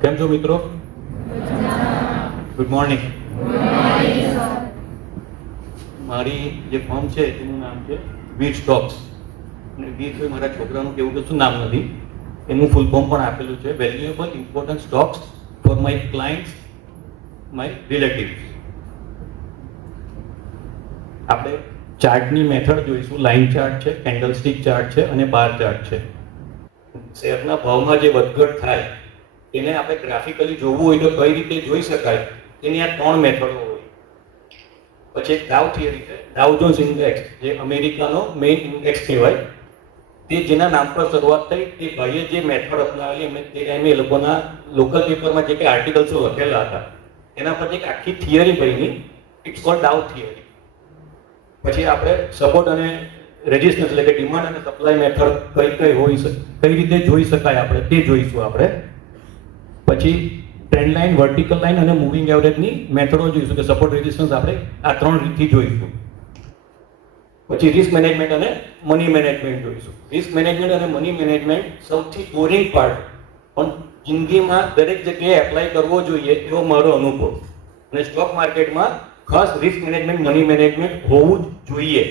કેમ છો મિત્રો? Good morning. મારી જે ફર્મ છે એનું નામ છે વીર સ્ટોક્સ. અને વીર કોઈ મારા છોકરાનું કેવું કશું નામ નથી, એનું ફૂલ ફોર્મ પણ આપેલું છે, valuable important stocks for my clients, my relatives. આપણે ચાર્ટની મેથડ જોઈશું. લાઇન ચાર્ટ છે, કેન્ડલસ્ટિક ચાર્ટ છે અને બાર ચાર્ટ છે. શેરના ભાવમાં જે વધઘટ થાય એને આપણે ગ્રાફિકલી જોવું હોય તો કઈ રીતે જોઈ શકાય એની આ 3 મેથડો હોય. પછી એક ડાઉ થિયરી છે, ડાઉ જોન્સ ઇન્ડેક્સ, જે અમેરિકાનો મેઇન ઇન્ડેક્સ કહેવાય. તે જેના નામ પર શરૂઆત થઈ તે ભાઈએ જે મેથડ અપનાવેલી એમને તે ટાઈમે એ લોકોના લોકલ પેપરમાં જે કંઈ આર્ટિકલ્સો લખેલા હતા એના પર એક આખી થિયરી બની. ઇટ્સ કોલ્ડ ડાઉ થિયરી. પછી આપણે સપોર્ટ અને રેઝિસ્ટન્સ એટલે કે ડિમાન્ડ અને સપ્લાય મેથડ કઈ હોઈ શકે, કઈ રીતે જોઈ શકાય આપણે તે જોઈશું આપણે. પછી ટ્રેન્ડ લાઇન, વર્ટિકલ લાઇન અને મૂવિંગ એવરેજની મેથડો જોઈશું કે સપોર્ટ રેઝિસ્ટન્સ આપણે આ 3 રીતથી જોઈશું. પછી રિસ્ક મેનેજમેન્ટ અને મની મેનેજમેન્ટ જોઈશું. રિસ્ક મેનેજમેન્ટ અને મની મેનેજમેન્ટ સૌથી બોરિંગ પાર્ટ, પણ જિંદગીમાં દરેક જગ્યાએ એપ્લાય કરવો જોઈએ એવો મારો અનુભવ. અને સ્ટોક માર્કેટમાં ખાસ રિસ્ક મેનેજમેન્ટ, મની મેનેજમેન્ટ હોવું જ જોઈએ.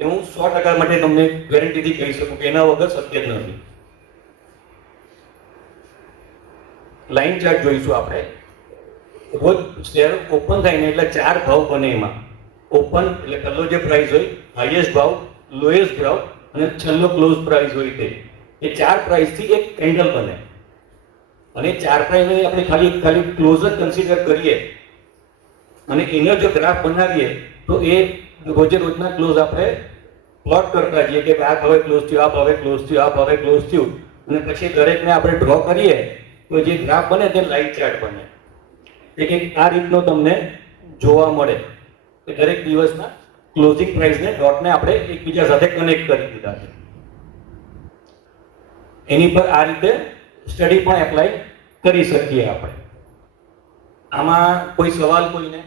એ હું 100% માટે તમને ગેરંટીથી કહી શકું કે એના વગર શક્ય જ નથી. લાઇન ચાર્ટ જોઈશું આપણે. રોજ શેર ઓપન થાય ને એટલે 4 ભાવ બને. એમાં ઓપન એટલે પહેલો જે પ્રાઇસ હોય, હાઈએસ્ટ ભાવ, લોએસ્ટ ભાવ અને છેલ્લો ક્લોઝ પ્રાઇસ હોય તે. એ 4 પ્રાઇસથી એક કેન્ડલ બને. અને 4 પ્રાઇસને આપણે ખાલી ક્લોઝ જ કન્સિડર કરીએ અને એનો જો ગ્રાફ બનાવીએ તો એ રોજે રોજના ક્લોઝ આપણે પ્લોટ કરતા જઈએ કે આ ભાવે ક્લોઝ થયું, આ ભાવે ક્લોઝ થયું, આ ભાવે ક્લોઝ થયું. અને પછી દરેકને આપણે ડ્રો કરીએ તો જે ગ્રાફ બને તે લાઇન ચાર્ટ બને. એક આ રીતનો તમને જોવા મળે કે દરેક દિવસના ક્લોઝિંગ પ્રાઇસને, ડોટને આપણે એકબીજા સાથે કનેક્ટ કરી દીધા છે. એની પર આ રીતે સ્ટડી પણ એપ્લાય કરી શકીએ આપણે. આમાં કોઈ સવાલ કોઈને?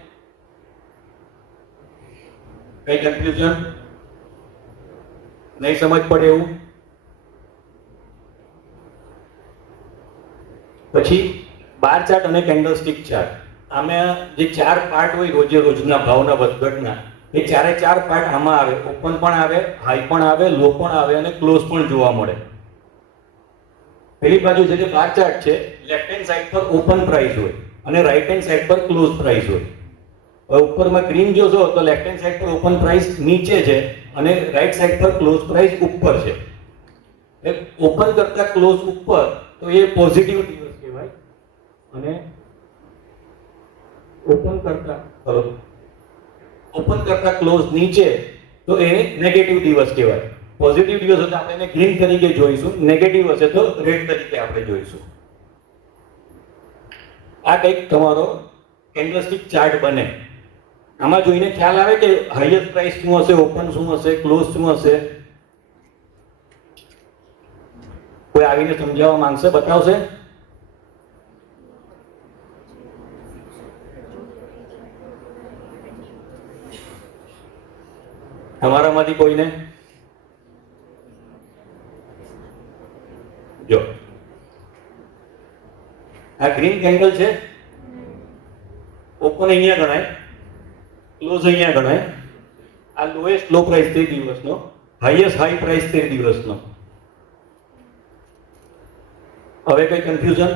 કઈ કન્ફ્યુઝન? નહીં સમજ પડે એવું? પછી બાર ચાર્ટ અને કેન્ડલસ્ટિક ચાર્ટ. આમાં જે 4 પાર્ટ હોય રોજે રોજના ભાવના વધઘટના, એ 4 પાર્ટ આમાં આવે. ઓપન પણ આવે, હાઈ પણ આવે, લો પણ આવે અને ક્લોઝ પણ જોવા મળે. પેલી બાજુ જે બાર ચાર્ટ છે, લેફ્ટ હેન્ડ સાઈડ પર ઓપન પ્રાઇસ હોય અને રાઈટ હેન્ડ સાઈડ પર ક્લોઝ પ્રાઇસ હોય. ઉપરમાં ગ્રીન જોશો તો લેફ્ટ હેન્ડ સાઈડ પર ઓપન પ્રાઇસ નીચે છે અને રાઈટ સાઈડ પર ક્લોઝ પ્રાઇસ ઉપર છે. ઓપન કરતા ક્લોઝ ઉપર તો એ પોઝિટિવ દિવસ કહેવાય અને ઓપન કરતા ક્લોઝ નીચે તો એ નેગેટિવ દિવસ કહેવાય. પોઝિટિવ દિવસ હશે આપણે એને ગ્રીન તરીકે જોઈશું, નેગેટિવ હશે તો રેડ તરીકે આપણે જોઈશું. આ કંઈક તમારો કેન્ડલસ્ટિક ચાર્ટ બને. આમાં જોઈને ખ્યાલ આવે કે હાઈએસ્ટ પ્રાઇસ શું હશે, ઓપન શું હશે, ક્લોઝ શું હશે? કોઈ આવીને સમજાવવા માંગશે, બતાવશે? તમારામાંથી કોઈને? જો આ ગ્રીન કેન્ડલ છે, ઓપન અહીંયા ગણાય, ક્લોઝ અહીંયા ગણાય. આ લોએસ્ટ લો પ્રાઇસ તે દિવસનો, હાઈએસ્ટ હાઈ પ્રાઇસ તે દિવસનો. હવે કઈ કન્ફ્યુઝન?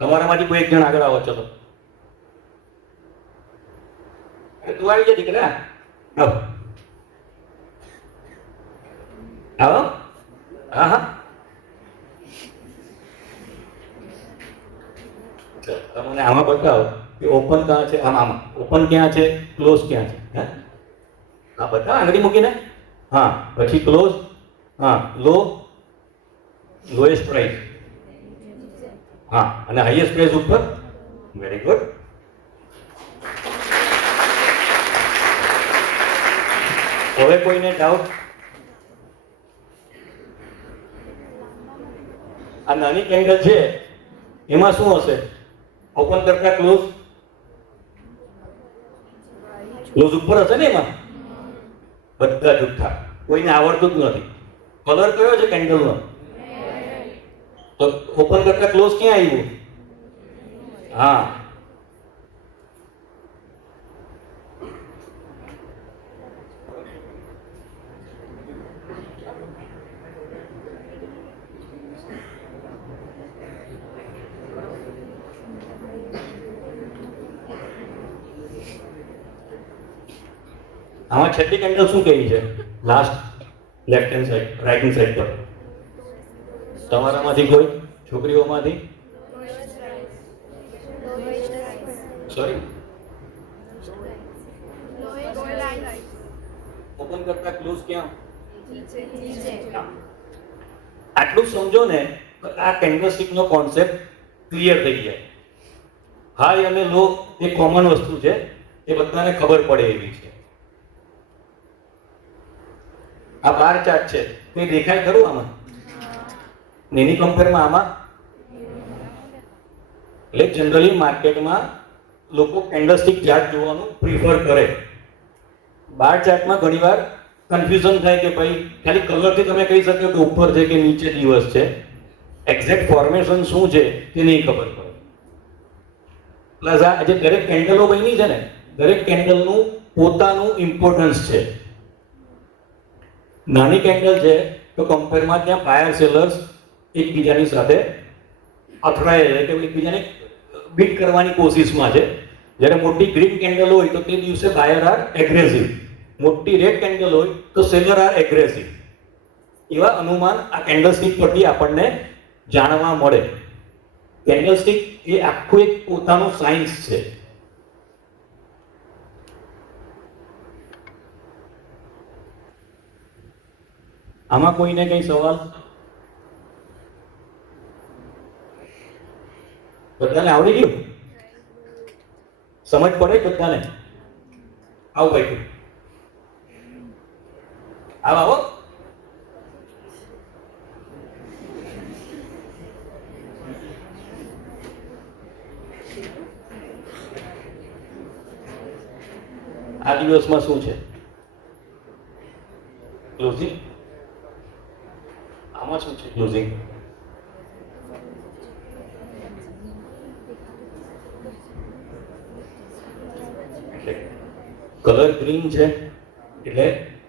તમારામાંથી કોઈ એક જણ આગળ આવો. ચલો, તું આવી જા દીકરા, આવો આવો. હા હા, તમને આમાં બતાવો કે ઓપન ક્યાં છે. આમાં ઓપન ક્યાં છે, ક્લોઝ ક્યાં છે? હા બતાવો આંગળી મૂકીને. હા, પછી ક્લોઝ. હા, લોએસ્ટ પ્રાઇસ. હા, અને હાઈએસ્ટ પ્રાઇસ ઉપર. Very good. હવે કોઈને ડાઉટ? આ નાની કેન્ડલ છે એમાં શું હશે? ઓપન કરતા ક્લોઝ ઉપર હશે ને? એમાં બધા જુઠ્ઠા, કોઈને આવડતું જ નથી. કલર કયો છે કેન્ડલનો? તો ઓપન કરતા ક્લોઝ ક્યાં આવ્યું? હા, આમાં છેલ્લી કેન્ડલ શું કહી છે? Last left hand side, right hand side પર તમારામાંથી કોઈ છોકરીઓમાંથી? સોરી, ઓપન કરતા ક્લોઝ ક્યાં? આટલું સમજો ને, આ કેન્ડલસ્ટિકનો કોન્સેપ્ટ ક્લિયર થઈ જાય. હાઈ અને લો એ કોમન વસ્તુ છે, એ બધાને ખબર પડે એવી છે. આ બાર ચાર્ટ છે, કંઈ દેખાય ખરું આમાં? એની કમ્પેરમાં આમાં એટલે જનરલી માર્કેટમાં લોકો કેન્ડલસ્ટિક ચાર્ટ જોવાનું પ્રિફર કરે. બાર ચાર્ટમાં ઘણીવાર કન્ફ્યુઝન થાય કે ભાઈ ખાલી કલરથી તમે કહી શકો કે ઉપર છે કે નીચે દિવસ છે, એક્ઝેક્ટ ફોર્મેશન શું છે તે નહીં ખબર પડે. પ્લસ આ જે દરેક કેન્ડલો બની છે ને, દરેક કેન્ડલનું પોતાનું ઇમ્પોર્ટન્સ છે. નાની કેન્ડલ છે તો કમ્પેરમાં ત્યાં બાયર સેલર્સ એકબીજાની સાથે અથડાય છે કે એકબીજાને બીટ કરવાની કોશિશમાં છે. જ્યારે મોટી ગ્રીન કેન્ડલ હોય તો તે દિવસે બાયર આર એગ્રેસિવ, મોટી રેડ કેન્ડલ હોય તો સેલર આર એગ્રેસિવ. એવા અનુમાન આ કેન્ડલસ્ટિક પરથી આપણને જાણવા મળે. કેન્ડલસ્ટિક એ આખું એક પોતાનું સાયન્સ છે. આમાં કોઈને કઈ સવાલ? બધાને આવડી ગયું? સમજ પડે બધાને? આવો ભાઈ, આવો. આ દિવસમાં શું છે? ક્લોઝિંગ. આમાં શું છે ક્લોઝિંગ? કલર ગ્રીન છે એટલે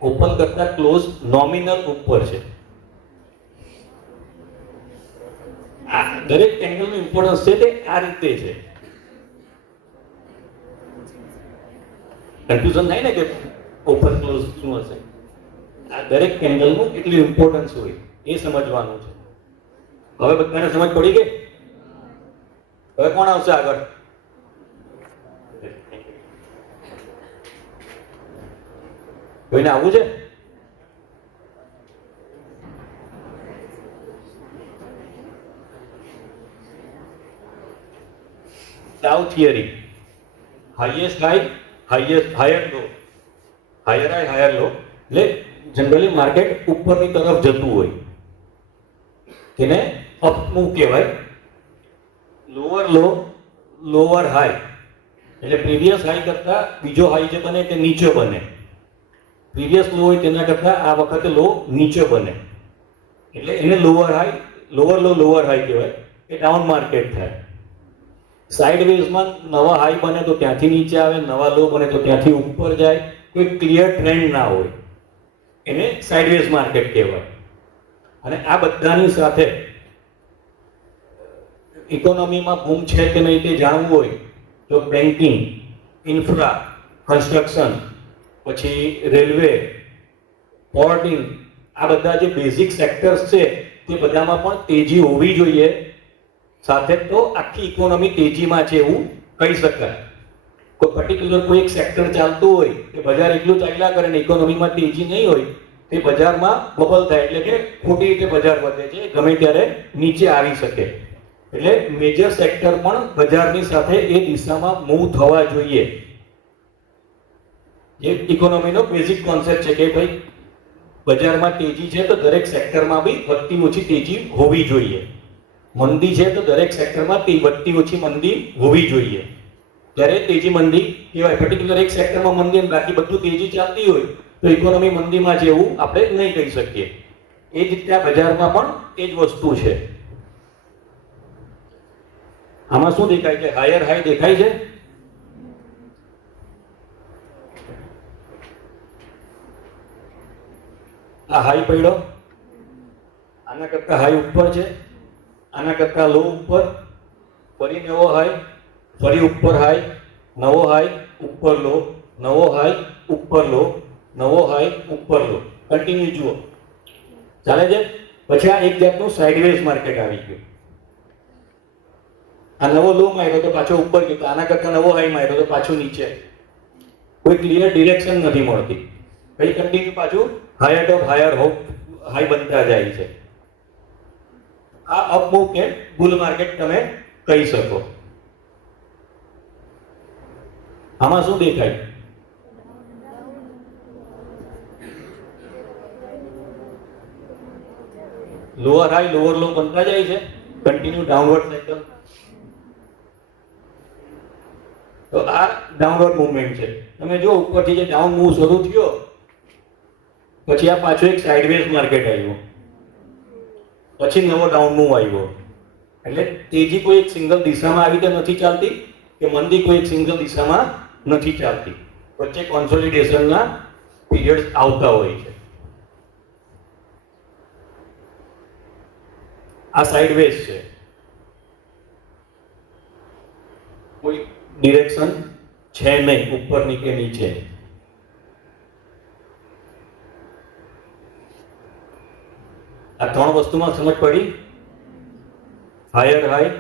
ઓપન કરતા ક્લોઝ નોમિનલ ઉપર છે. આ દરેક કેન્ડલનું ઇમ્પોર્ટન્સ છે તે આ રીતે છે. કન્ફ્યુઝન થાય ને કે ઓપન ક્લોઝ શું હશે? આ દરેક કેન્ડલનું એટલું ઇમ્પોર્ટન્સ હોય એ સમજવાનું છે. હવે બધાને સમજ પડી ગઈ? હવે કોણ આવશે આગળ? કોઈને આવવું છે? ડાઉ થિયરી. હાઈએસ્ટ હાઈ, હાયર લો, હાયર હાઈ, હાયર લો. એટલે જનરલી માર્કેટ ઉપરની તરફ જતું હોય તેને અપ મૂવ કહેવાય. લોઅર લો, લોઅર હાઈ એટલે પ્રીવિયસ હાઈ કરતા બીજો હાઈ જે બને તે નીચે બને. પ્રીવિયસ લો હોય તેના કરતા આ વખતે લો નીચે બને એટલે એને લોઅર હાઈ, લોઅર લો, લોઅર હાઈ કહેવાય. એ ડાઉન માર્કેટ થાય. સાઇડવેઝમાં નવા હાઈ બને તો ત્યાંથી નીચે આવે, નવા લો બને તો ત્યાંથી ઉપર જાય, કોઈ ક્લિયર ટ્રેન્ડ ના હોય, એને સાઇડવેઝ માર્કેટ કહેવાય. અને આ બધાની સાથે ઇકોનોમીમાં બૂમ છે કે નહીં તે જાણવું હોય તો બેન્કિંગ, ઇન્ફ્રા, કન્સ્ટ્રક્શન, પછી રેલવે, પોર્ટિંગ, આ બધા જે બેઝિક સેક્ટર્સ છે તે બધામાં પણ તેજી હોવી જોઈએ. સાથે તો આખી ઇકોનોમી તેજીમાં છે એવું કહી શકાય. કોઈ પર્ટિક્યુલર કોઈ એક સેક્ટર ચાલતું હોય કે બજાર એટલું ચાલ્યા કરે ને ઇકોનોમીમાં તેજી નહીં હોય તે બજારમાં બબલ થાય એટલે કે ખોટી રીતે બજાર વધે છે, ગમે ત્યારે નીચે આવી શકે. એટલે મેજર સેક્ટર પણ બજારની સાથે એ દિશામાં મૂવ થવા જોઈએ. એ ઇકોનોમીનો બેઝિક કોન્સેપ્ટ છે કે ભાઈ બજારમાં તેજી છે તો દરેક સેક્ટરમાં બી વધતી ઓછી તેજી હોવી જોઈએ. મંદી છે તો દરેક સેક્ટરમાં વધતી ઓછી મંદી હોવી જોઈએ. જ્યારે તેજી મંદી કહેવાય, પર્ટિક્યુલર એક સેક્ટરમાં મંદી અને બાકી બધું તેજી ચાલતી હોય તો ઇકોનોમી મંદીમાં છે એવું આપણે નહીં કહી શકીએ. એ જ રીતે આ બજારમાં પણ એ જ વસ્તુ છે. આમાં શું દેખાય છે? હાયર હાઈ દેખાય છે. આ હાઈ પડ્યો, આના કરતા હાઈ ઉપર છે, આના કરતા લો ઉપર, ફરી નવો હાઈ, ફરી ઉપર હાઈ, નવો હાઈ, ઉપર લો, નવો હાઈ, ઉપર લો, નવો હાઈ, ઉપર લો. કન્ટિન્યુ જુઓ, ચાલે છે. પછી આ એક જાતનું સાઇડવેઝ માર્કેટ આવી ગયું. આ નવો લો માર્યો તો પાછો ઉપર ગયો, તો આના કરતા નવો હાઈ માર્યો તો પાછું નીચે. કોઈ ક્લિયર ડિરેક્શન નથી મળતી. પછી કન્ટિન્યુ પાછું હાયર ટોપ હાયર હોપ હાઈ બનતા જાય છે. આ અપ મૂવ કે બુલ માર્કેટ તમે કહી શકો. આમાં શું દેખાય? લોઅર હાઈ લોઅર લો બનતા જાય છે, કન્ટિન્યુ ડાઉનવર્ડ સાયકલ. તો આ ડાઉનવર્ડ મૂવમેન્ટ છે. તમે જો ઉપરથી જે ડાઉન મૂવ શરૂ થયો, પછી આ પાછો એક સાઇડવેઝ માર્કેટ આવ્યું, પછી નવો ડાઉન મૂવ આવ્યો. એટલે તેજી કોઈ એક સિંગલ દિશામાં આવી તો નથી ચાલતી, કે મંદી કોઈ એક સિંગલ દિશામાં નથી ચાલતી. વચ્ચે કોન્સોલિડેશનના પીરિયડ્સ આવતા હોય છે. આ સાઇડવેઝ છે, કોઈ ડિરેક્શન છે નહીં ઉપરની કે નીચે. આ ત્રણ વસ્તુમાં સમજ પડી. હાયર હાઈ,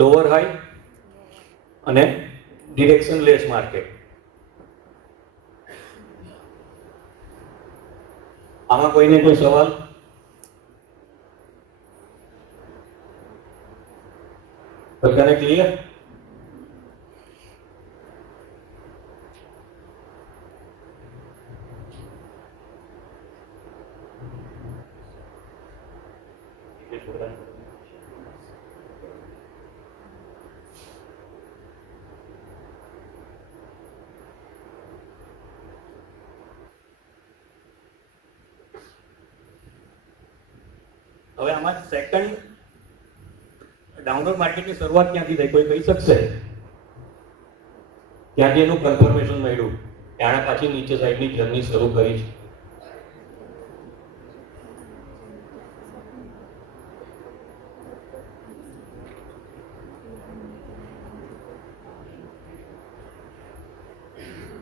લોઅર હાઈ અને ડિરેક્શન લેસ માર્કેટ. આમાં કોઈને કોઈ સવાલ? બધાને ક્લિયર? હવે આમાં સેકન્ડ ડાઉનલોડ માર્કેટની શરૂઆત ક્યાંથી થઈ? કોઈ કહી શકશે? ક્યાંથી એનું કન્ફર્મેશન મળ્યું કે આણે પાછી નીચે સાઈડની જર્ની શરૂ કરી છે?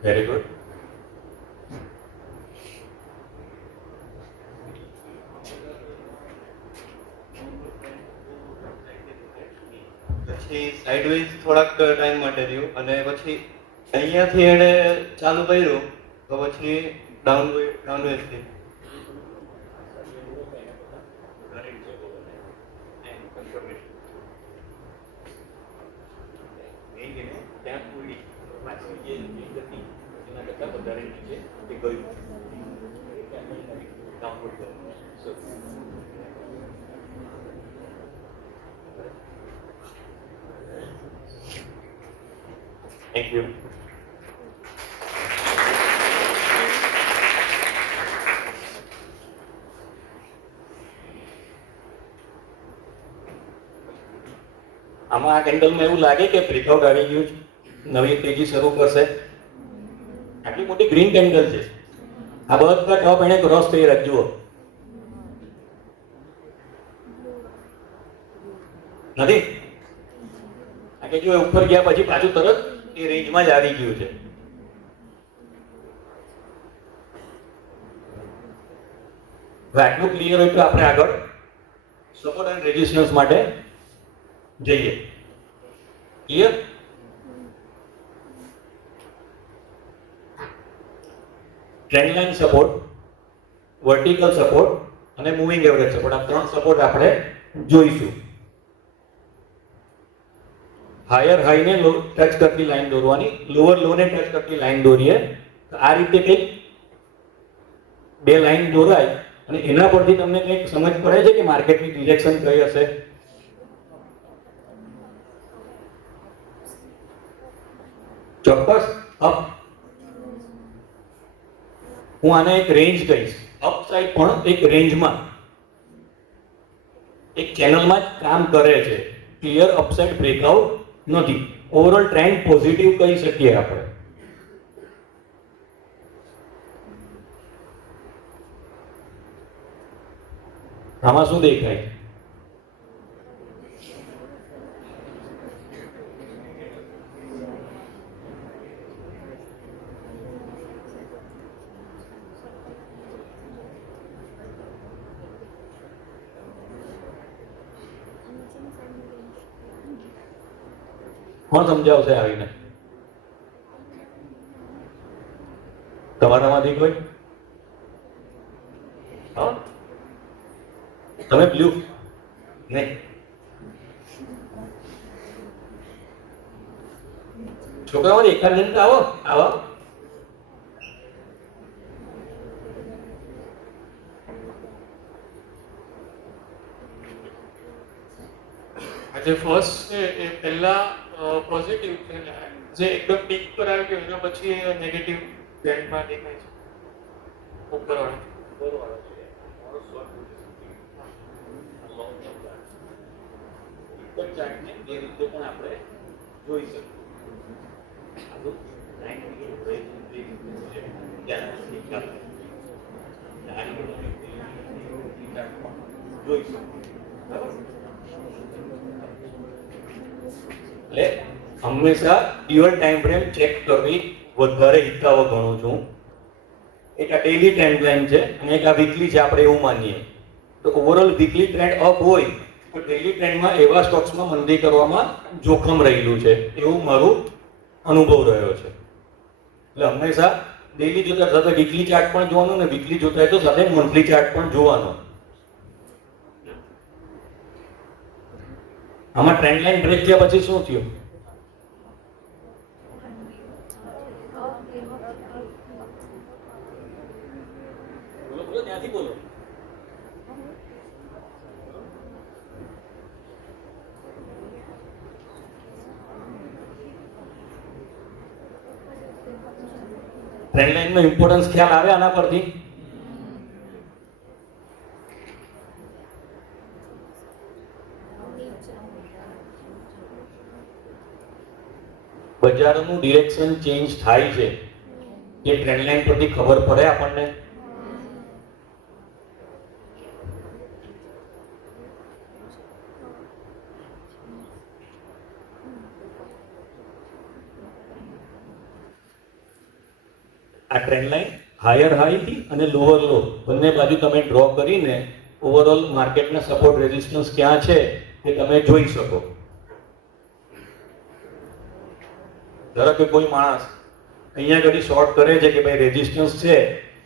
Very good. પછી સાઇડવેઝ થોડાક ટાઈમ માટે રહ્યું અને પછી અહીંયાથી એણે ચાલુ કર્યું તો પછી ડાઉનવેઝ થી Thank you. આમાં આ કેન્ડલમાં એવું લાગે કે બ્રેકઆઉટ આવી ગયું છે, નવી તેજી શરૂ કરશે. આટલી મોટી ગ્રીન કેન્ડલ છે. આ બધા ટોપ એને ક્રોસ કરી રાખજો. નથી આ કે જો ઉપર ગયા પછી પાછું તરત એ રેન્જમાં જ આવી ગયું છે. આટલું ક્લિયર હોય તો આપણે આગળ સપોર્ટ એન્ડ રેઝિસ્ટન્સ માટે જઈએ. Clear? Trend line support, vertical support અને મૂવિંગ એવરેજ સપોર્ટ, આ ત્રણ સપોર્ટ આપણે જોઈશું. હાયર હાઈને ટચ કરતી લાઈન દોરવાની, લોઅર લોને ટચ કરતી લાઈન દોરીએ તો આ રીતે કંઈક બે લાઈન દોરાય અને એના પરથી તમને કંઈક સમજ પડે છે કે માર્કેટની ડિરેક્શન કઈ હશે? ચોક્કસ અપ હું આને એક રેન્જ કહીશ. અપસાઇડ પણ એક રેન્જમાં એક ચેનલમાં જ કામ કરે છે. ક્લિયર અપસાઇડ બ્રેકઆઉટ નથી. ઓવરઓલ ટ્રેન્ડ પોઝિટિવ કહી શકીએ આપણે. આમાં શું દેખાય? કોણ સમજાવશે આવીને? તમારામાંથી કોઈ? હા? તમે બ્લુ નહીં? છોકરાઓ એકાદ જણ આવો આવો. જે ફર્સ્ટ છે એ પહેલા પોઝિટિવ છે, જે એકદમ પીક પર આવી ગયો એના પછી નેગેટિવ ટ્રેન્ડમાં દેખાય છે ઉપરવાળો. ચાર્ટને બે રીતે પણ આપણે જોઈ શકીએ. એટલે હંમેશા ડ્યુઅલ ટાઈમ ફ્રેમ ચેક કરવી વધારે હિતાવ ગણું છું. એક આ ડેઈલી ટ્રેન્ડ લાઈન છે અને એક આ વીકલી છે, આપણે એવું માનીએ તો ઓવરઓલ વીકલી ટ્રેન્ડ અપ હોય તો ડેઈલી ટ્રેન્ડમાં એવા સ્ટોક્સમાં મંદી કરવામાં જોખમ રહેલું છે, એવું મારું અનુભવ રહ્યો છે. એટલે હંમેશા ડેઈલી જોતા સાથે વીકલી ચાર્ટ પણ જોવાનો ને વીકલી જોતા હોય તો સાથે મંથલી ચાર્ટ પણ જોવાનો. આમાં ટ્રેન્ડ લાઈન બ્રેક થયા પછી શું થયું? બોલો બોલો, ત્યાંથી બોલો. ટ્રેન્ડ લાઈનનો ઇમ્પોર્ટન્સ ખ્યાલ આવે આના પરથી? બજારનું ડિરેક્શન ચેન્જ થાય છે એ ટ્રેન્ડ લાઈન પરથી ખબર પડે આપણને. આ ટ્રેન્ડ લાઈન હાયર હાઈ થી અને લોઅર લો બંને બાજુ તમે ડ્રો કરીને ઓવરઓલ માર્કેટના સપોર્ટ રેઝિસ્ટન્સ ક્યાં છે એ તમે જોઈ શકો. ધારો કે કોઈ માણસ અહીંયા ઘડી શોર્ટ કરે છે કે ભાઈ રેઝિસ્ટન્સ છે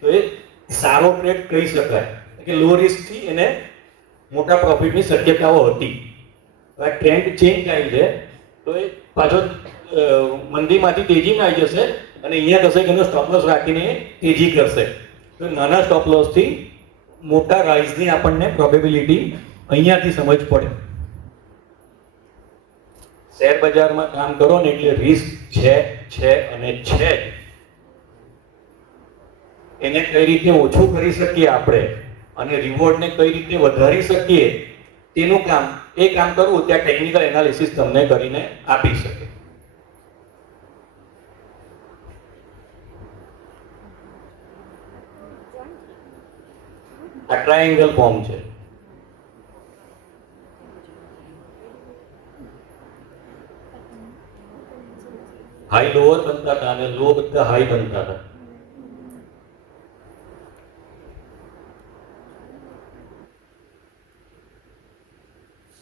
તો એ સારો ટ્રેડ કહી શકાય કે લો રિસ્ક થી એને મોટા પ્રોફિટની શક્યતાઓ હતી. હવે ટ્રેન્ડ ચેન્જ થાય છે તો એ પાછો મંદીમાંથી તેજીમાં આવી જશે અને અહીંયા કશે કે એનો સ્ટોપ લોસ રાખીને તેજી કરશે. તો નાના સ્ટોપ લોસથી મોટા રાઇઝની આપણને પ્રોબેબિલિટી અહીંયાથી સમજ પડે. શેર બજારમાં કામ કરો ને એટલે રિસ્ક છે અને છે જ. એને કઈ રીતે ઓછું કરી શકીએ આપણે અને રિવોર્ડને કઈ રીતે વધારી શકીએ તેનું કામ કરવું ત્યાં ટેકનિકલ એનાલિસિસ તમને કરીને આપી શકે. આ ટ્રાયેંગલ ફોર્મ છે. હાઈ લોઅર બનતા હતા અને લો બધા હાઈ બનતા હતા.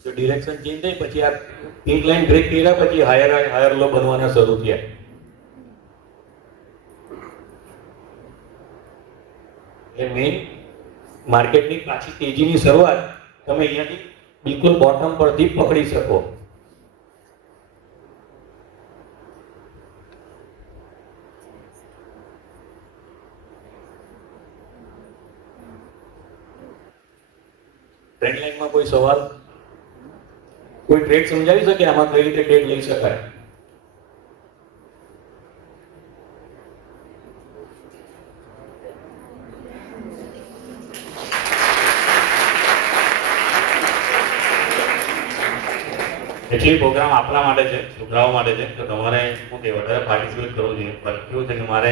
તો ડિરેક્શન ચેન્જ થઈ પછી આ પિંક લાઈન બ્રેક કર્યા પછી હાયર હાઈ હાયર લો બનવાના શરૂ થયા. એટલે મેઇન માર્કેટની પાછી તેજીની શરૂઆત તમે અહીંયાથી બિલકુલ બોટમ પરથી પકડી શકો. ટ્રેન્ડ લાઈનમાં કોઈ સવાલ? કોઈ ટ્રેડ સમજાવી શકે આમાં કઈ રીતે ટ્રેડ લઈ શકાય? એકચ્યુઅલી પ્રોગ્રામ આપણા માટે છે, છોકરાઓ માટે છે, તો તમારે શું કે વધારે પાર્ટિસિપેટ કરવું જોઈએ. પણ કેવું છે કે મારે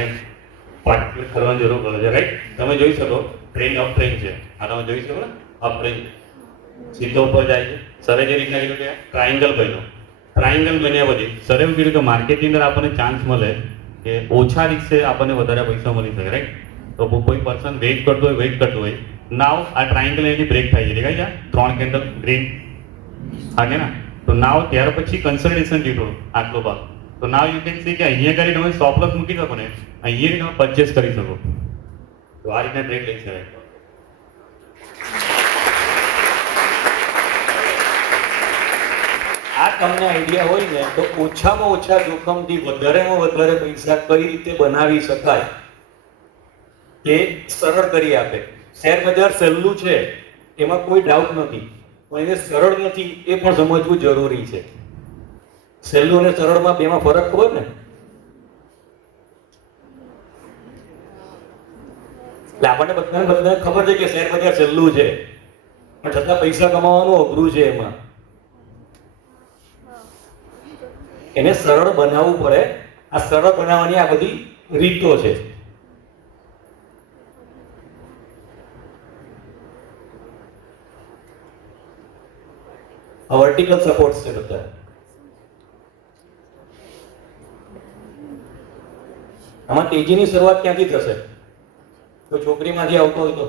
પાર્ટિસિપેટ કરવાની જરૂર પડે છે, રાઈટ? તમે જોઈ શકો ટ્રેન અપ ટ્રેન છે, આ તમે જોઈ શકો ને, અપ ટ્રેન સીધો ઉપર જાય છે. સરે જે રીતના કીધું કે ટ્રાયંગલ બન્યો, ટ્રાયંગલ બન્યા પછી સરે એવું કીધું કે માર્કેટની અંદર આપણને ચાન્સ મળે કે ઓછા રિસ્કે આપણને વધારે પૈસા મળી શકે, રાઈટ? તો કોઈ પર્સન વેઇટ કરતો હોય નાવ આ ટ્રાયંગલ એની બ્રેક થાય છે, દેખાય છે? 3 કેન્ડલ ગ્રીન હા કે ના? તો નાવ ત્યાર પછી કન્સલ્ટેશન લીધો આટલો ભાગ. તો નાવ યુ કેન સી કે અહીંયા કરી તમે સ્ટોપ લોસ મૂકી શકો ને, અહીંયા તમે પરચેસ કરી શકો. તો આ રીતના ટ્રેડ લઈ શકાય. આ તમને આઈડિયા હોય ને તો ઓછામાં ઓછા જોખમથી વધારેમાં વધારે પૈસા કઈ રીતે બનાવી શકાય એ સરળ કરી આપે. શેર બજાર સહેલું છે એમાં કોઈ ડાઉટ નથી, પણ એને સરળ નથી એ પણ સમજવું જરૂરી છે. સહેલું અને સરળમાં બેમાં ફરક ખબર ને? એટલે આપણને બધાને ખબર છે કે શેર બજાર સહેલું છે, પણ છતાં પૈસા કમાવાનું અઘરું છે. એમાં એને સરળ બનાવવું પડે. આ સરળ બનાવવાની આ બધી રીતો છે. આ વર્ટિકલ સપોર્ટ છે બધા. આમાં તેજીની શરૂઆત ક્યાંથી થશે? તો છોકરીમાંથી આવતો હોય તો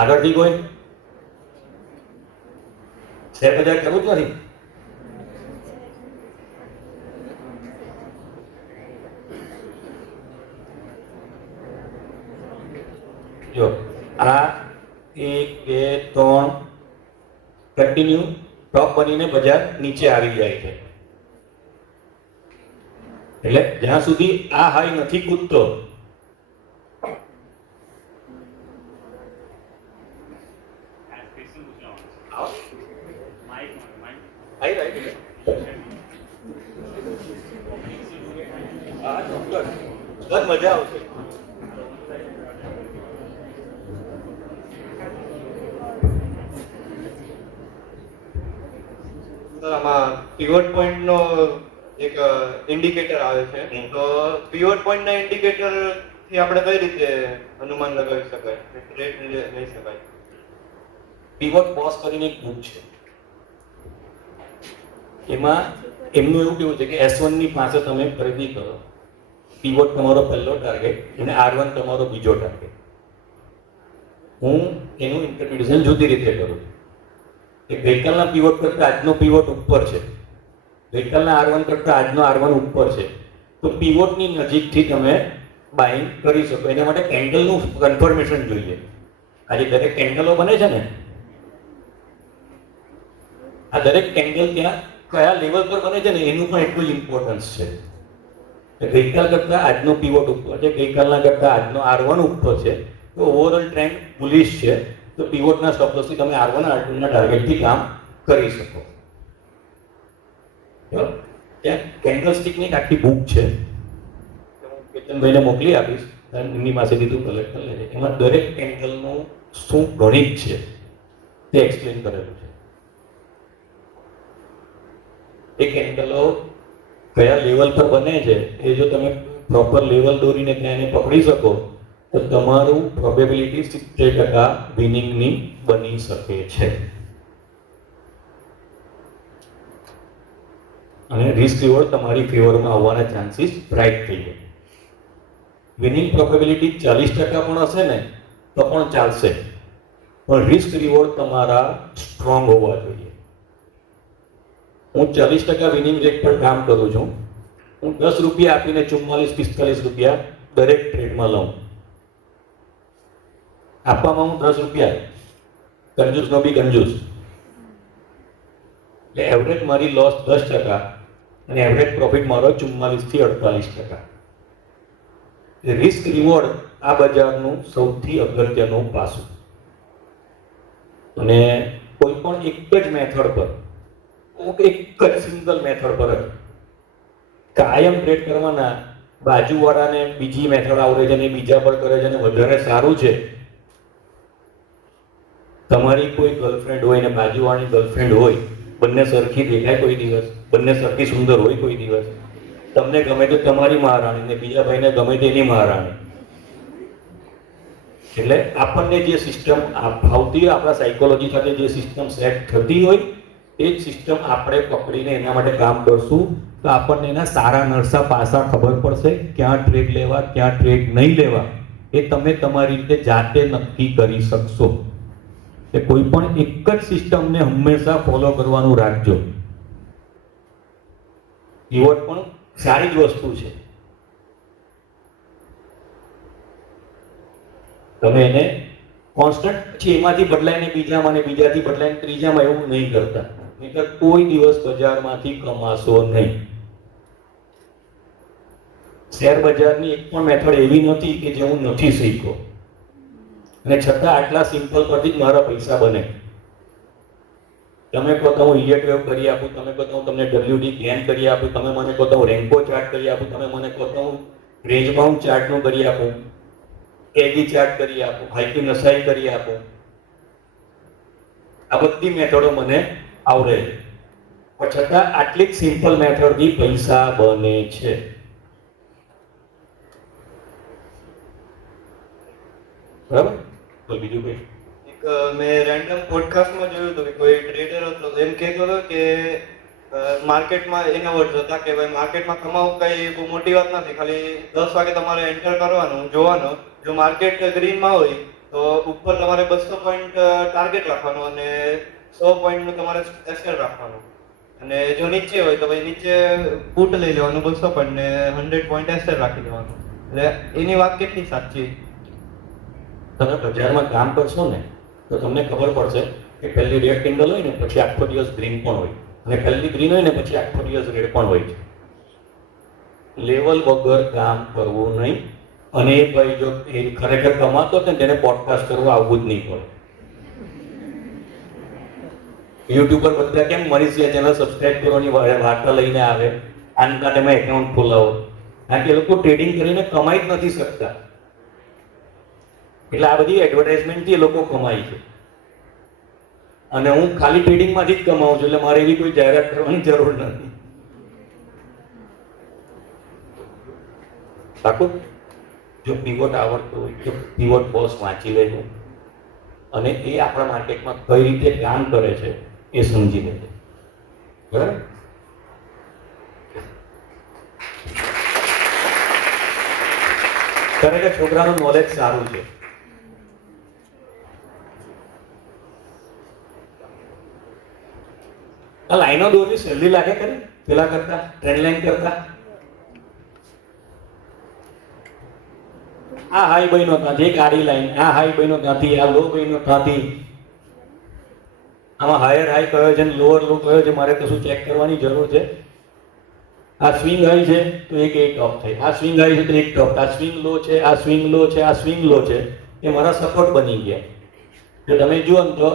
આગળથી કોઈ શેર બજાર કરવું જ નથી. જો આ 1 2 3 કન્ટિન્યુ ટોપ બનીને બજાર નીચે આવી જાય છે. એટલે જ્યાં સુધી આ હાઈ નથી કૂદતો મજા આવશે. આમાં પીવટ પોઈન્ટ નો એક ઇન્ડિકેટર આવે છે, તો પીવટ પોઈન્ટ ના ઇન્ડિકેટર થી આપણે કઈ રીતે અનુમાન લગાવી શકાય, ટ્રેડ લઈ શકાય? પીવટ બોસ કરીને એક બુક છે, એમાં એમનું એવું કેવું છે કે S1 ની પાસે તમે ખરીદી કરો, પીવટ તમારો પહેલો ટાર્ગેટ અને R1 તમારો બીજો ટાર્ગેટ. હું એનું ઇન્ટરપ્રિટેશન જુદી રીતે કરું છું કે ગઈકાલના પીવટ કરતા આજનો પીવટ ઉપર છે, ગઈકાલના R1 કરતા આજનો R1 ઉપર છે, તો પીવટની નજીકથી તમે બાઇંગ કરી શકો. એના માટે કેન્ડલનું કન્ફર્મેશન જોઈએ. આજે દરેક કેન્ડલો બને છે ને, આ દરેક કેન્ડલ ત્યાં કયા લેવલ પર બને છે ને એનું પણ એટલું જ ઇમ્પોર્ટન્સ છે. ગઈકાલ કરતા આજનો પીવટ ઉપર છે, ગઈકાલના કરતા આજનો R1 ઉપર છે, તો ઓવરઓલ ટ્રેન્ડ બુલિશ છે. તો પીવટના સ્ટોપ લોસથી તમે R1 R2 ના ટાર્ગેટથી કામ કરી શકો. ત્યાં કેન્ડલ સ્ટિકની એક આખી બુક છે, હું કેતનભાઈને મોકલી આપીશ, એમની પાસેથી તું કલેક્ટ કરી લેજે. એમાં દરેક કેન્ડલનું શું ગણિત છે તે એક્સપ્લેન કરેલું છે. એ કેન્ડલો કયા લેવલ પર બને છે એ જો તમે પ્રોપર લેવલ દોરીને ત્યાં એને પકડી શકો તો તમારું પ્રોબેબિલિટી 70% વિનિંગની બની શકે છે. અને રિસ્ક રિવોર્ડ તમારી ફેવરમાં આવવાના ચાન્સીસ બ્રાઇટ થઈ જાય. વિનિંગ પ્રોબેબિલિટી 40% પણ હશે ને તો પણ ચાલશે, પણ રિસ્ક રિવોર્ડ તમારા સ્ટ્રોંગ હોવા જોઈએ. હું 40% વિનિંગ રેટ પર કામ કરું છું. હું 10 રૂપિયા આપીને 44-45 રૂપિયા દરેક ટ્રેડમાં લઉં. આપવામાં હું 10 રૂપિયા, કંજૂસનો બી કંજૂસ. એટલે એવરેજ મારી લોસ 10% અને એવરેજ પ્રોફિટ મારો 44-48%. રિસ્ક રિવોર્ડ આ બજારનું સૌથી અગત્યનું પાસું. અને કોઈ પણ એક જ મેથડ પર, એક જ સિંગલ મેથડ પર જ કાયમ ટ્રેડ કરવાના, બાજુવાળાને બીજી મેથડ આવડે છે ને એ બીજા પર કરે છે ને વધારે સારું છે. તમારી કોઈ ગર્લફ્રેન્ડ હોય ને બાજુવાળાની ગર્લફ્રેન્ડ હોય, બંને સરખી દેખાય કોઈ દિવસ, બંને સરખી સુંદર હોય કોઈ દિવસ, તમને ગમે તો તમારી મહારાણી ને બીજા ભાઈને ગમે તેની મહારાણી. એટલે આપણને જે સિસ્ટમ ફાવતી હોય, આપણા સાયકોલોજી સાથે જે સિસ્ટમ સેટ થતી હોય એ જ સિસ્ટમ આપણે પકડીને એના માટે કામ કરશું તો આપણને એના સારા નરસા પાસા ખબર પડશે. ક્યાં ટ્રેડ લેવા, ક્યાં ટ્રેડ નહીં લેવા એ તમે તમારી રીતે જાતે નક્કી કરી શકશો. કે કોઈ પણ એક જ સિસ્ટમને હંમેશા ફોલો કરવાનું રાખજો. પીવોટ પણ સારી જ વસ્તુ છે. તમે એને કોન્સ્ટન્ટ પછી એમાંથી બદલાઈને બીજામાં ને બીજાથી બદલાઈને ત્રીજામાં એવું નહીં કરતા, નહીંતર કોઈ દિવસ બજારમાંથી કમાશો નહીં. શેર બજારની એક પણ મેથડ એવી નથી કે જે હું નથી શીખ્યો અને છતાં આટલા સિમ્પલ પરથી જ મારા પૈસા બને. તમે કહો તો હું ઇલિયટ વેવ કરી આપું, તમે કહો તો હું તમને WD ગેન કરી આપું, તમે મને કહો તો હું રેન્કો ચાર્ટ કરી આપું, તમે મને કહો તો હું રેન્જ બાઉન્ડ ચાર્ટનું કરી આપું, એગી ચાર્ટ કરી આપું, હાઈકી નસાઈ કરી આપું. આ બધી મેથડો મને આવડે છે, પણ છતાં આટલી જ સિમ્પલ મેથડથી પૈસા બને છે. બરાબર? તો બીજું કઈ એક મેં રેન્ડમ પોડકાસ્ટમાં જોયું હતું કે કોઈ ટ્રેડર હતો એમ કહેતો હતો કે માર્કેટમાં એના વર્ડ્સ હતા કે ભાઈ માર્કેટમાં કમાવું કઈ બહુ મોટી વાત નથી, ખાલી 10 વાગે તમારે એન્ટર કરવાનું, જોવાનું, જો માર્કેટ ગ્રીનમાં હોય તો ઉપર તમારે 200 પોઈન્ટ ટાર્ગેટ રાખવાનું અને 100 પોઈન્ટનું તમારે એસએલ રાખવાનું, અને જો નીચે હોય તો ભાઈ નીચે પુટ લઈ લેવાનું 200 પોઈન્ટ ને 100 પોઈન્ટ એસએલ રાખી દેવાનું. એટલે એની વાત કેટલી સાચી? તમે બજારમાં કામ કરશો ને તો તમને ખબર પડશે કે પહેલી રેડ કેન્ડલ હોય ને પછી આખો દિવસ ગ્રીન પણ હોય, અને પહેલી ગ્રીન હોય ને પછી આખો દિવસ રેડ પણ હોય છે. લેવલ વગર કામ કરવું નહીં. અને એ ભાઈ જો એ ખરેખર કમાતો હતો ને તેને પોડકાસ્ટ કરવું આવવું જ નહીં પડે. યુટ્યુબ પર બધા કેમ મનીષિયા ચેનલ સબસ્ક્રાઇબ કરવાની વાર્તા લઈને આવે, આનકા તમે એકાઉન્ટ ખોલાવો, કારણ કે એ લોકો ટ્રેડિંગ કરીને કમાઈ જ નથી શકતા. એટલે આ બધી એડવર્ટાઇઝમેન્ટથી એ લોકો કમાય છે. અને હું ખાલી ટ્રેડિંગમાંથી જ કમાઉં છું, એટલે મારે એવી કોઈ જાહેરાત કરવાની જરૂર નથી. પાકું? જો પીવોટ આવડતું હોય તો પીવોટ બોસ વાંચી લેજો અને એ આપણા માર્કેટમાં કઈ રીતે કામ કરે છે એ સમજી લેજો. બરાબર? ખરેખર છોકરાનું નોલેજ સારું છે. આ લાઈનો દોરવી સહેલી લાગે ખરી પેલા કરતા, ટ્રેન્ડ લાઈન કરતા? આ હાઈ બન્યો ત્યાંથી એક આડી લાઈન, આ હાઈ બન્યો ત્યાંથી, આ લો બન્યો ત્યાંથી. આમાં હાયર હાઈ કયો છે ને લોઅર લો કયો છે મારે કશું ચેક કરવાની જરૂર છે? આ સ્વિંગ હાઈ છે તો એક ટોપ થાય, આ સ્વિંગ હાઈ છે તો એક ટોપ, આ સ્વિંગ લો છે, આ સ્વિંગ લો છે, આ સ્વિંગ લો છે, એ મારા સપોર્ટ બની ગયા. જો તમે જુઓ ને તો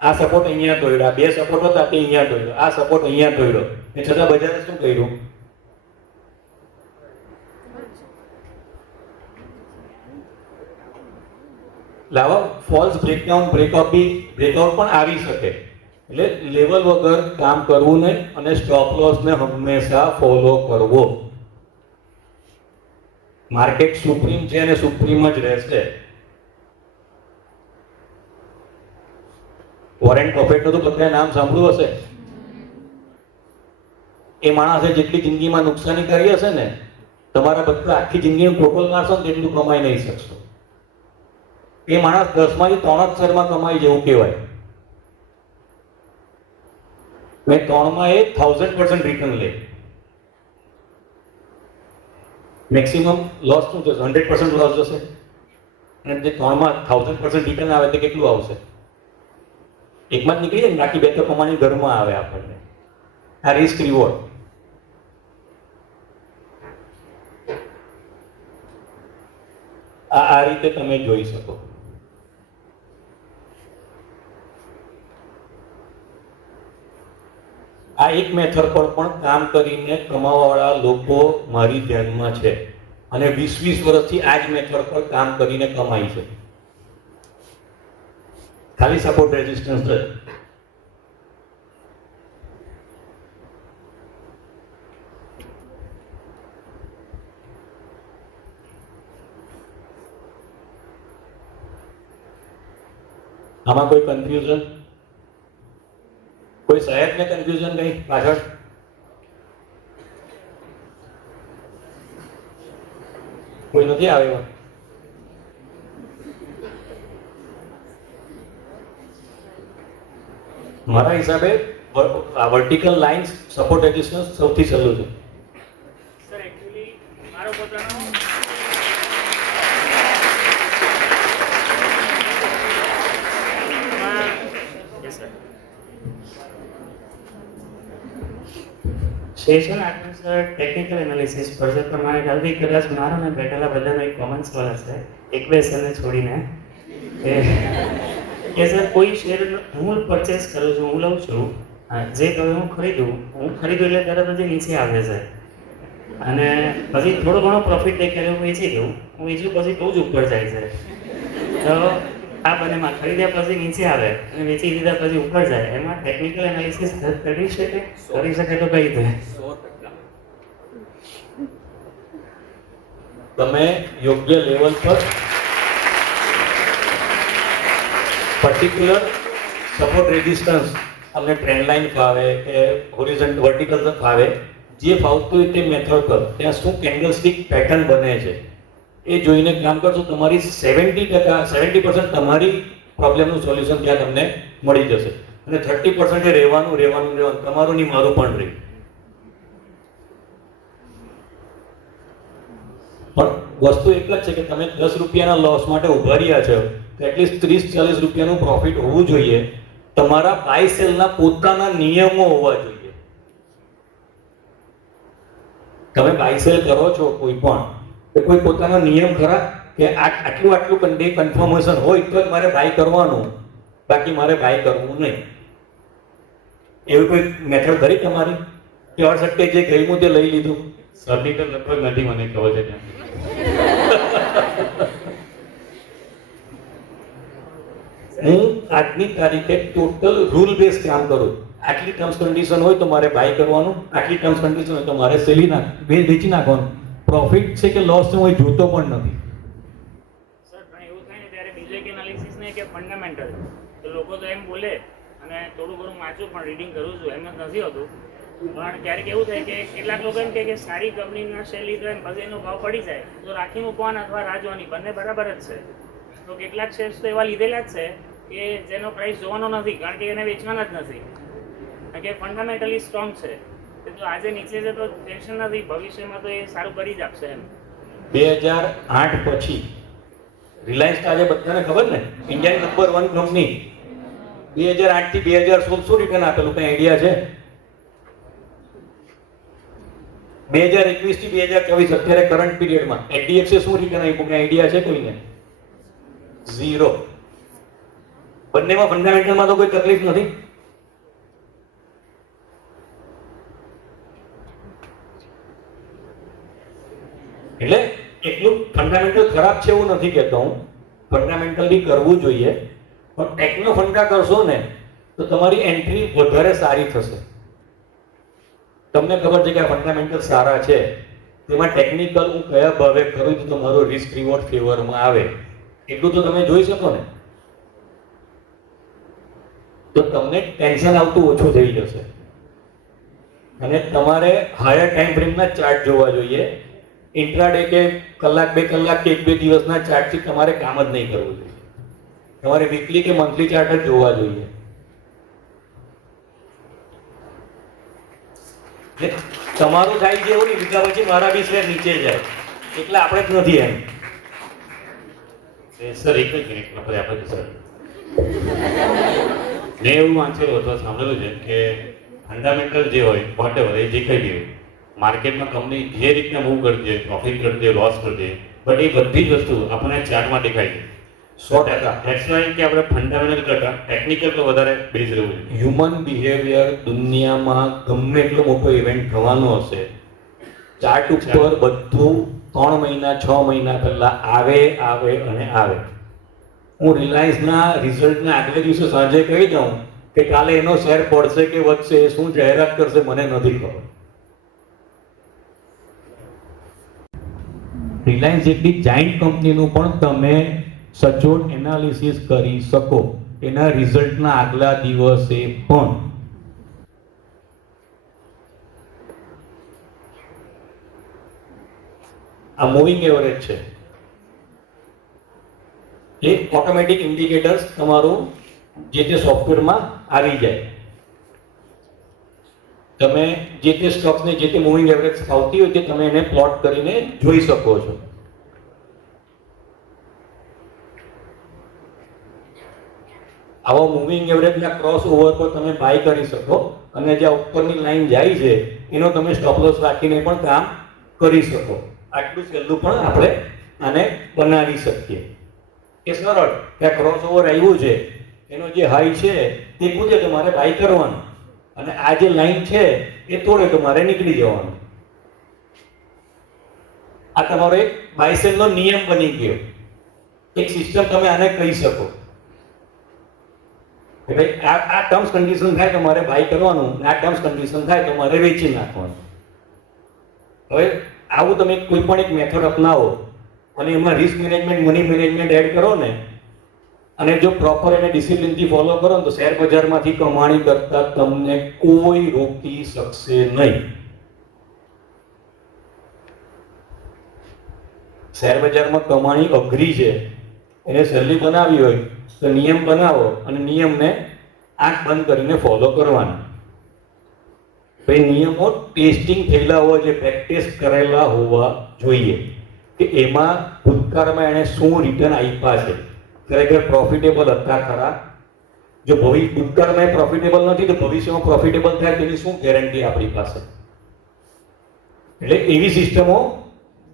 આ સપોર્ટ અહીંયા તોડ્યો, બે સપોર્ટ હતા તે અહીંયા તોડ્યો, આ સપોર્ટ અહીંયા તોડ્યો, એ છતાં બજારે શું કર્યું? લાવો ફોલ્સ બ્રેકડાઉન બ્રેકઆઉટ પણ આવી શકે. એટલે લેવલ વગર કામ કરવું નહીં અને સ્ટોપ લોસને હંમેશા ફોલો કરવો. માર્કેટ સુપ્રીમ છે અને સુપ્રીમ જ રહેશે. વોરેન બફેટનું તો બધાએ નામ સાંભળ્યું હશે. એ માણસે જેટલી જિંદગીમાં નુકસાની કરી હશે ને, તમારા બધા આખી જિંદગીનું ટોટલ મારશો ને તેટલું કમાઈ નહીં શકશો. એ માણસ 10માંથી 3 જ શેરમાં કમાઈ જેવું કહેવાય. મેં 3માં એ 1000% રિટર્ન લે. મેક્સિમમ લોસ શું થશે? 100% લોસ જશે. અને જે 3માં 1000% રિટર્ન આવે તે કેટલું આવશે? એકમાં જ નીકળી જાય ને, બાકી બે તો કમાણી ઘરમાં આવે આપણને. આ રિસ્ક રિવોર્ડ. આ રીતે તમે જોઈ શકો. આ એક મેથડ પર પણ કામ કરીને કમાવાવાળા લોકો મારી ધ્યાનમાં છે અને 20-20 વર્ષથી આ જ મેથડ પર કામ કરીને કમાય છે. ખાલી સપોર્ટ રેઝિસ્ટન્સ જ. આમાં કોઈ કન્ફ્યુઝન? કોઈ સાહેબને કન્ફ્યુઝન નહીં પાછળ? કોઈ નથી આવ્યો? મારા હિસાબે વર્ટિકલ લાઇન્સ સપોર્ટ રેઝિસ્ટન્સ સૌથી સહેલું છે. સર એકચ્યુઅલી મારો પોતાનો સેશન આપણે સર ટેકનિકલ એનાલિસિસ પર છે. તમારે ખ્યાલથી કદાચ મારો ને બેઠેલા બધાનો એક કોમન સવાલ હશે ઇક્વેશનને છોડીને કે સર કોઈ શેર હું પરચેસ કરું છું, હું લઉં છું, જે કહ્યું હું ખરીદું એટલે તરત જ નીચે આવે છે અને પછી થોડો ઘણો પ્રોફિટ દેખાય હું વેચી દઉં, હું વેચ્યું પછી બહુ જ ઉપર જાય છે. તો આ બંનેમાં ખરીદ્યા પછી નીચે આવે અને વેચી દીધા પછી ઉપર જાય, એમાં ટેકનિકલ એનાલિસિસ કરી શકે તો કઈ રીતે? તમે યોગ્ય લેવલ પર પર્ટિક્યુલર સપોર્ટ રેઝિસ્ટન્સ, તમને ટ્રેન્ડ લાઇન ફાવે કે હોરિઝોન્ટલ વર્ટિકલ ફાવે, જે ફાવતું હોય તે મેથડ પર ત્યાં શું કેન્ડલ સ્ટિક પેટર્ન બને છે એ જોઈને કામ કરશો, તમારી 70% તમારી પ્રોબ્લેમનું સોલ્યુશન ત્યાં તમને મળી જશે અને 30% એ રહેવાનું તમારું નહીં મારું પણ રહે. પણ વસ્તુ એક જ છે કે તમે 10 રૂપિયાના લોસ માટે ઉભા રહ્યા છો તો એટલીસ્ટ 30-40 રૂપિયાનું પ્રોફિટ હોવું જોઈએ. તમારા બાય સેલના પોતાના નિયમો હોવા જોઈએ. તમે બાય સેલ કરો છો કોઈ પણ તો કોઈ પોતાનો નિયમ ખરા કે આટલું કન્ફર્મેશન હોય તો જ મારે બાય કરવાનું, બાકી મારે બાય કરવું નહીં? એવી કોઈ મેથડ ખરી તમારી કે અડસટ્ટે જે ગયું તે લઈ લીધું? સરની તો લગભગ નથી, મને ખબર છે ત્યાં. હું આજની તારીખે ટોટલ રૂલ બેઝ કામ કરું. આટલી ટર્મ્સ કન્ડિશન હોય તો મારે બાય કરવાનું, આટલી ટર્મ્સ કન્ડિશન હોય તો મારે વેચી નાખવાનું. પ્રોફિટ છે કે લોસ છે હું જોતો પણ નથી. સર પણ એવું થાય ને ત્યારે બેઝિક એનાલિસિસ ને કે ફંડામેન્ટલ તો લોકો તો એમ બોલે અને થોડું ઘણું વાંચું પણ રીડિંગ કરું છું, એમ જ નથી હોતું. પણ ક્યારેક એવું થાય કે કેટલાક લોકો એમ કે સારી કંપનીના શેર લીધો એમ પછી એનો ભાવ પડી જાય તો રાખી મૂકવાના અથવા રાહ જોવાની, બંને બરાબર જ છે. તો કેટલાક શેર્સ તો એવા લીધેલા જ છે કે જેનો પ્રાઇસ જોવાનો નથી કારણ કે એને વેચવાના જ નથી, કારણ કે ફંડામેન્ટલી સ્ટ્રોંગ છે. તો આજે નીચે છે તો ટેન્શન નથી, ભવિષ્યમાં તો એ સારું કરી જ આપશે એમ. 2008 પછી રિલાયન્સ આજે બધાને ખબર ને ઇન્ડિયન નંબર 1 કંપની, 2008 થી 2016 શું રિટર્ન આપેલું કઈ આઈડિયા છે? 2021 થી 2024 અત્યારે કરંટ પીરિયડમાં એચડીએફસી શું રિટર્ન આપ્યું કઈ આઈડિયા છે કોઈને? 0. બંનેમાં ફંડામેન્ટલમાં તો કોઈ તકલીફ નથી. એટલે એટલું ફંડામેન્ટલ ખરાબ છે એવું નથી કહેતો હું, ફંડામેન્ટલી કરવું જોઈએ, પણ ટેકનો ફંડા કરશો ને તો તમારી એન્ટ્રી વધારે સારી થશે. તમને ખબર છે કે આ ફંડામેન્ટલ સારા છે, તેમાં ટેકનિકલ હું કયા ભાવે કરું તો તમારો રિસ્ક રિવોર્ડ ફેવરમાં આવે એટલું તો તમે જોઈ શકો ને, તો તમને ટેન્શન આવતું ઓછું થઈ જશે. અને તમારે હાયર ટાઈમ ફ્રેમના ચાર્ટ જોવા જોઈએ. ઇન્ટ્રાડે કે કલાક 2 કલાક કે 1-2 દિવસના ચાર્ટથી તમારે કામ જ નહીં કરવું જોઈએ. તમારે વીકલી કે મંથલી ચાર્ટ જ જોવા જોઈએ. તમારું થાય છે એવું નહીં બીજા પછી મારા બી શેર નીચે જાય એટલે આપણે જ નથી એમ. સર એક જ મિનિટ આપણે સર મેં એવું વાંચેલું અથવા સાંભળેલું છે કે ફંડામેન્ટલ જે હોય વોટેવર એ જે કંઈ બી હોય માર્કેટમાં કંપની જે રીતના મૂવ કરતી હોય, પ્રોફિટ કરતી હોય, લોસ કરતી હોય, બટ એ બધી જ વસ્તુ આપણને ચાર્ટમાં દેખાય છે. 100%. That's why કે આપણે ફંડામેન્ટલ કરતા ટેકનિકલ પર વધારે બેઝ રહેવું જોઈએ. હ્યુમન બિહેવિયર દુનિયામાં ગમે એટલો મોટો ઇવેન્ટ થવાનો હશે, ચાર્ટ ઉપર બધું 3 મહિના 6 મહિના પહેલા આવે અને આવે. હું રિલાયન્સના રિઝલ્ટના આગલે દિવસે સાંજે કહી દઉં કે કાલે એનો શેર પડશે કે વધશે, એ શું જાહેરાત કરશે મને નથી ખબર. રિલાયન્સ જેટલી જાયન્ટ કંપનીનું પણ તમે સચોટ એનાલિસિસ કરી શકો એના રિઝલ્ટના આગલા દિવસે પણ. આ મૂવિંગ એવરેજ છે, એ ઓટોમેટિક ઇન્ડિકેટર્સ તમારું જે તે સોફ્ટવેરમાં આવી જાય. તમે જે તે સ્ટોક્સને જે તે મૂવિંગ એવરેજ આવતી હોય તે તમે એને પ્લોટ કરીને જોઈ શકો છો. આવા મૂવિંગ એવરેજના ક્રોસ ઓવર પર તમે બાય કરી શકો અને જે ઉપરની લાઈન જાય છે એનો તમે સ્ટોપ લોસ રાખીને પણ કામ કરી શકો. આટલું સહેલું પણ આપણે આને બનાવી શકીએ કે સરળ કે ક્રોસ ઓવર આવ્યું છે, એનો જે હાઈ છે તે કૂદે તો મારે બાય કરવાનું અને આ જે લાઈન છે એ તોડે તો મારે નીકળી જવાનું. આ તમારો એક બાય સેલનો નિયમ બની ગયો, એક સિસ્ટમ તમે આને કહી શકો કે ભાઈ આ ટર્મ્સ કન્ડિશન થાય તો મારે બાય કરવાનું, આ ટર્મ્સ કન્ડિશન થાય તો મારે વેચી નાખવાનું. હવે આવું તમે કોઈ પણ એક મેથડ અપનાવો અને એમાં risk management, money management add કરો ને અને જો પ્રોપર એને ડિસિપ્લિનથી ફોલો કરો ને તો શેર બજારમાંથી કમાણી કરતા તમને કોઈ રોકી શકશે નહીં. શેર બજારમાં કમાણી અઘરી છે, એને સહેલી બનાવી હોય તો નિયમ બનાવો અને નિયમને આંખ બંધ કરીને ફોલો કરવાના. ભાઈ નિયમો ટેસ્ટિંગ થયેલા હોવા જોઈએ, પ્રેક્ટિસ કરેલા હોવા જોઈએ કે એમાં ભૂતકાળમાં એણે શું રિટર્ન આપ્યા છે, ખરેખર પ્રોફિટેબલ હતા ખરા. જો ભૂતકાળમાં પ્રોફિટેબલ નથી તો ભવિષ્યમાં પ્રોફિટેબલ થાય તેની શું ગેરંટી આપણી પાસે. એટલે એવી સિસ્ટમો,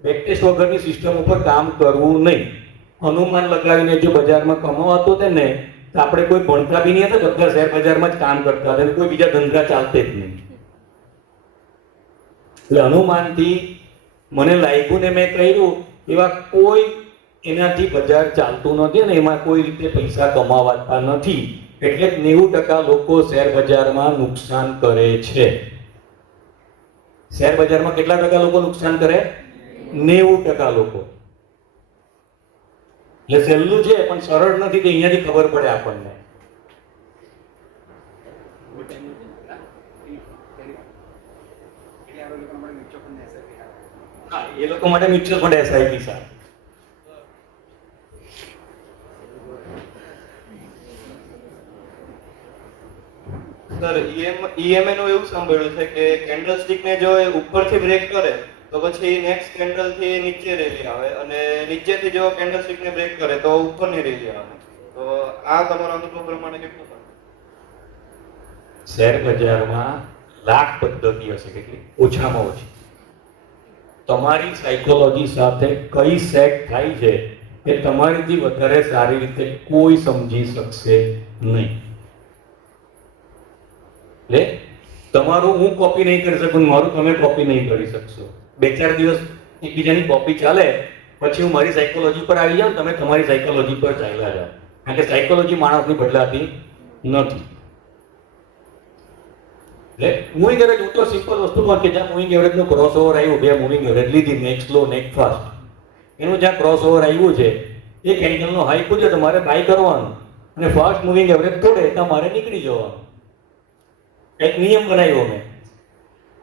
પ્રેક્ટિસ વગરની સિસ્ટમ ઉપર કામ કરવું નહીં. અનુમાન લગાવીને જો બજારમાં કમાવાતું હતું ને તો આપણે કોઈ ભણતા બી નહીં હતા, બધા શેર બજારમાં જ કામ કરતા હતા, કોઈ બીજા ધંધા ચાલતે જ નહીં. એટલે અનુમાનથી મને લાગ્યું ને મેં કર્યું એવા કોઈ એનાથી બજાર ચાલતું નથી અને એમાં કોઈ રીતે પૈસા કમાવાતા નથી. એટલે 90% લોકો શેર બજારમાં નુકસાન કરે છે. શેર બજારમાં કેટલા ટકા લોકો નુકસાન કરે? 90% લોકો. એટલે સહેલું છે પણ સરળ નથી કે અહીંયાથી ખબર પડે આપણને. હા, એ લોકો માટે મ્યુચ્યુઅલ ફંડ એસઆઈપી સારું. સર ઈએમએ નું એવું સાંભળ્યું છે કે કેન્ડલ સ્ટિક ને જો એ ઉપરથી બ્રેક કરે તો પછી નેક્સ્ટ કેન્ડલ થી નીચે રેલી આવે અને નીચેથી જો કેન્ડલ સ્ટિક ને બ્રેક કરે તો ઉપરની રેલી આવે. તો આ તમારા અનુભવ પ્રમાણે કેટલું છે? શેર બજારમાં લાખ પદ્ધતિ હશે, કેટલી ઓછામાં ઓછી. તમારી સાયકોલોજી સાથે કઈ સેટ થાય છે એ તમારીથી વધારે સારી રીતે કોઈ સમજી શકશે નહીં. એટલે તમારું હું કોપી નહીં કરી શકું, મારું તમે કોપી નહીં કરી શકશો. 2-4 દિવસ એકબીજાની કોપી ચાલે પછી હું મારી સાયકોલોજી પર આવી જાઉં, તમે તમારી સાયકોલોજી પર ચાલ્યા જાઓ. કારણ કે સાયકોલોજી માણસની બદલાતી નથી. એટલે મૂવિંગ એવરેજ, હું તો સિમ્પલ વસ્તુ કહું કે જ્યાં મૂવિંગ એવરેજનું ક્રોસ ઓવર આવ્યું, બે મૂવિંગ એવરેજ લીધી, નેક્સ્ટ લો નેક્સ્ટ ફાસ્ટ, એનું જ્યાં ક્રોસ ઓવર આવ્યું છે એ કેન્ડલનો હાઈ પૂછે તો મારે બાય કરવાનું અને ફાસ્ટ મૂવિંગ એવરેજ તોડે તો મારે નીકળી જવાનું. એક નિયમ બનાવ્યો મેં.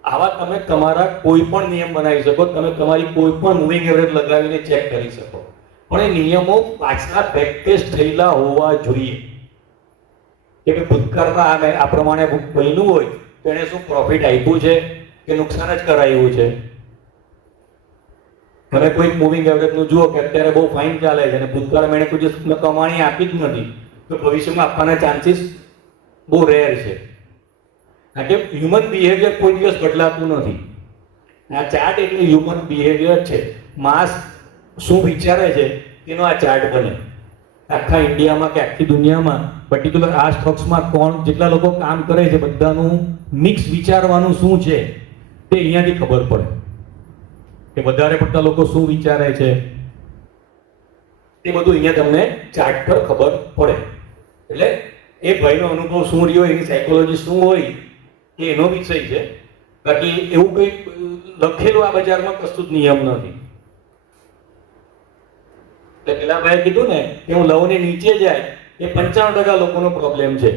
આવા તમે તમારા કોઈ પણ નિયમ બનાવી શકો, તમે તમારી કોઈ પણ મૂવિંગ એવરેજ લગાવીને ચેક કરી શકો, પણ એ નિયમો પાછલા પ્રેક્ટિસ થયેલા હોવા જોઈએ કે ભૂતકાળમાં આ પ્રમાણે બન્યું હોય તો એને શું પ્રોફિટ આપ્યું છે કે નુકસાન જ કરાયું છે. મને કોઈ મૂવિંગ એવરેજનું જુઓ કે અત્યારે બહુ ફાઇન ચાલે છે અને ભૂતકાળમાં એને કોઈ કમાણી આપી જ નથી તો ભવિષ્યમાં આપવાના ચાન્સીસ બહુ રેર છે. કારણ કે હ્યુમન બિહેવિયર કોઈ દિવસ બદલાતું નથી. આ ચાર્ટ એટલે હ્યુમન બિહેવિયર છે. માસ શું વિચારે છે એનો આ ચાર્ટ બને. આખા ઇન્ડિયામાં કે આખી દુનિયામાં પર્ટિક્યુલર આ સ્ટોક્સમાં કોણ જેટલા લોકો કામ કરે છે બધાનું મિક્સ વિચારવાનું શું છે તે અહીંયાથી ખબર પડે કે વધારે પડતા લોકો શું વિચારે છે એ બધું અહીંયા તમને ચાર્ટ પર ખબર પડે. એટલે એ ભાઈનો અનુભવ શું રહ્યો, એની સાયકોલોજી શું હોય એ એનો વિષય છે. બાકી એવું કંઈ લખેલું આ બજારમાં કશું જ નિયમ નથી. એટલે પેલા ભાઈએ કીધું ને કે હું લવની નીચે જાય એ 95% લોકોનો પ્રોબ્લેમ છે.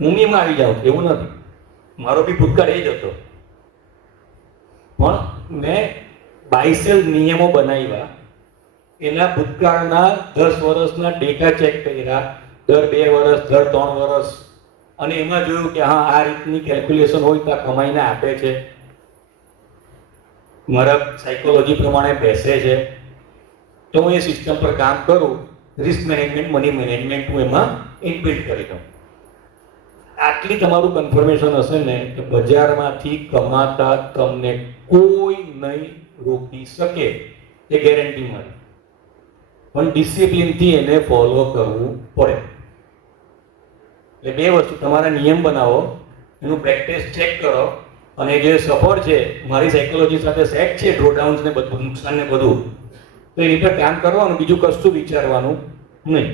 મૂમીમાં આવી જાઉં એવું નથી. મારો બી ભૂતકાળ એ જ હતો. પણ મેં બાયસેલ નિયમો બનાવ્યા, એના ભૂતકાળના 10 વર્ષના ડેટા ચેક કર્યા, દર 2 વર્ષ, દર 3 વર્ષ, અને એમાં જોયું કે હા આ રીતની કેલ્ક્યુલેશન હોય તો આ કમાઈને આપે છે, મારા સાયકોલોજી પ્રમાણે બેસે છે, તો હું એ સિસ્ટમ પર કામ કરું. રિસ્ક મેનેજમેન્ટ, મની મેનેજમેન્ટ હું એમાં ઇનબિલ્ટ કરી દઉં. આટલી તમારું કન્ફર્મેશન હશે ને કે બજારમાંથી કમાતા તમને કોઈ નહીં રોકી શકે, એ ગેરંટી મળે. પણ ડિસિપ્લિનથી એને ફોલો કરવું પડે. એટલે 2 વસ્તુ, તમારા નિયમ બનાવો, એનું પ્રેક્ટિસ ચેક કરો, અને જે સફળ છે, મારી સાયકોલોજી સાથે સેટ છે, ડ્રોડાઉન્સ ને બધું, નુકસાન ને બધું, તો એની પર કામ કરવાનું, બીજું કશું વિચારવાનું નહીં.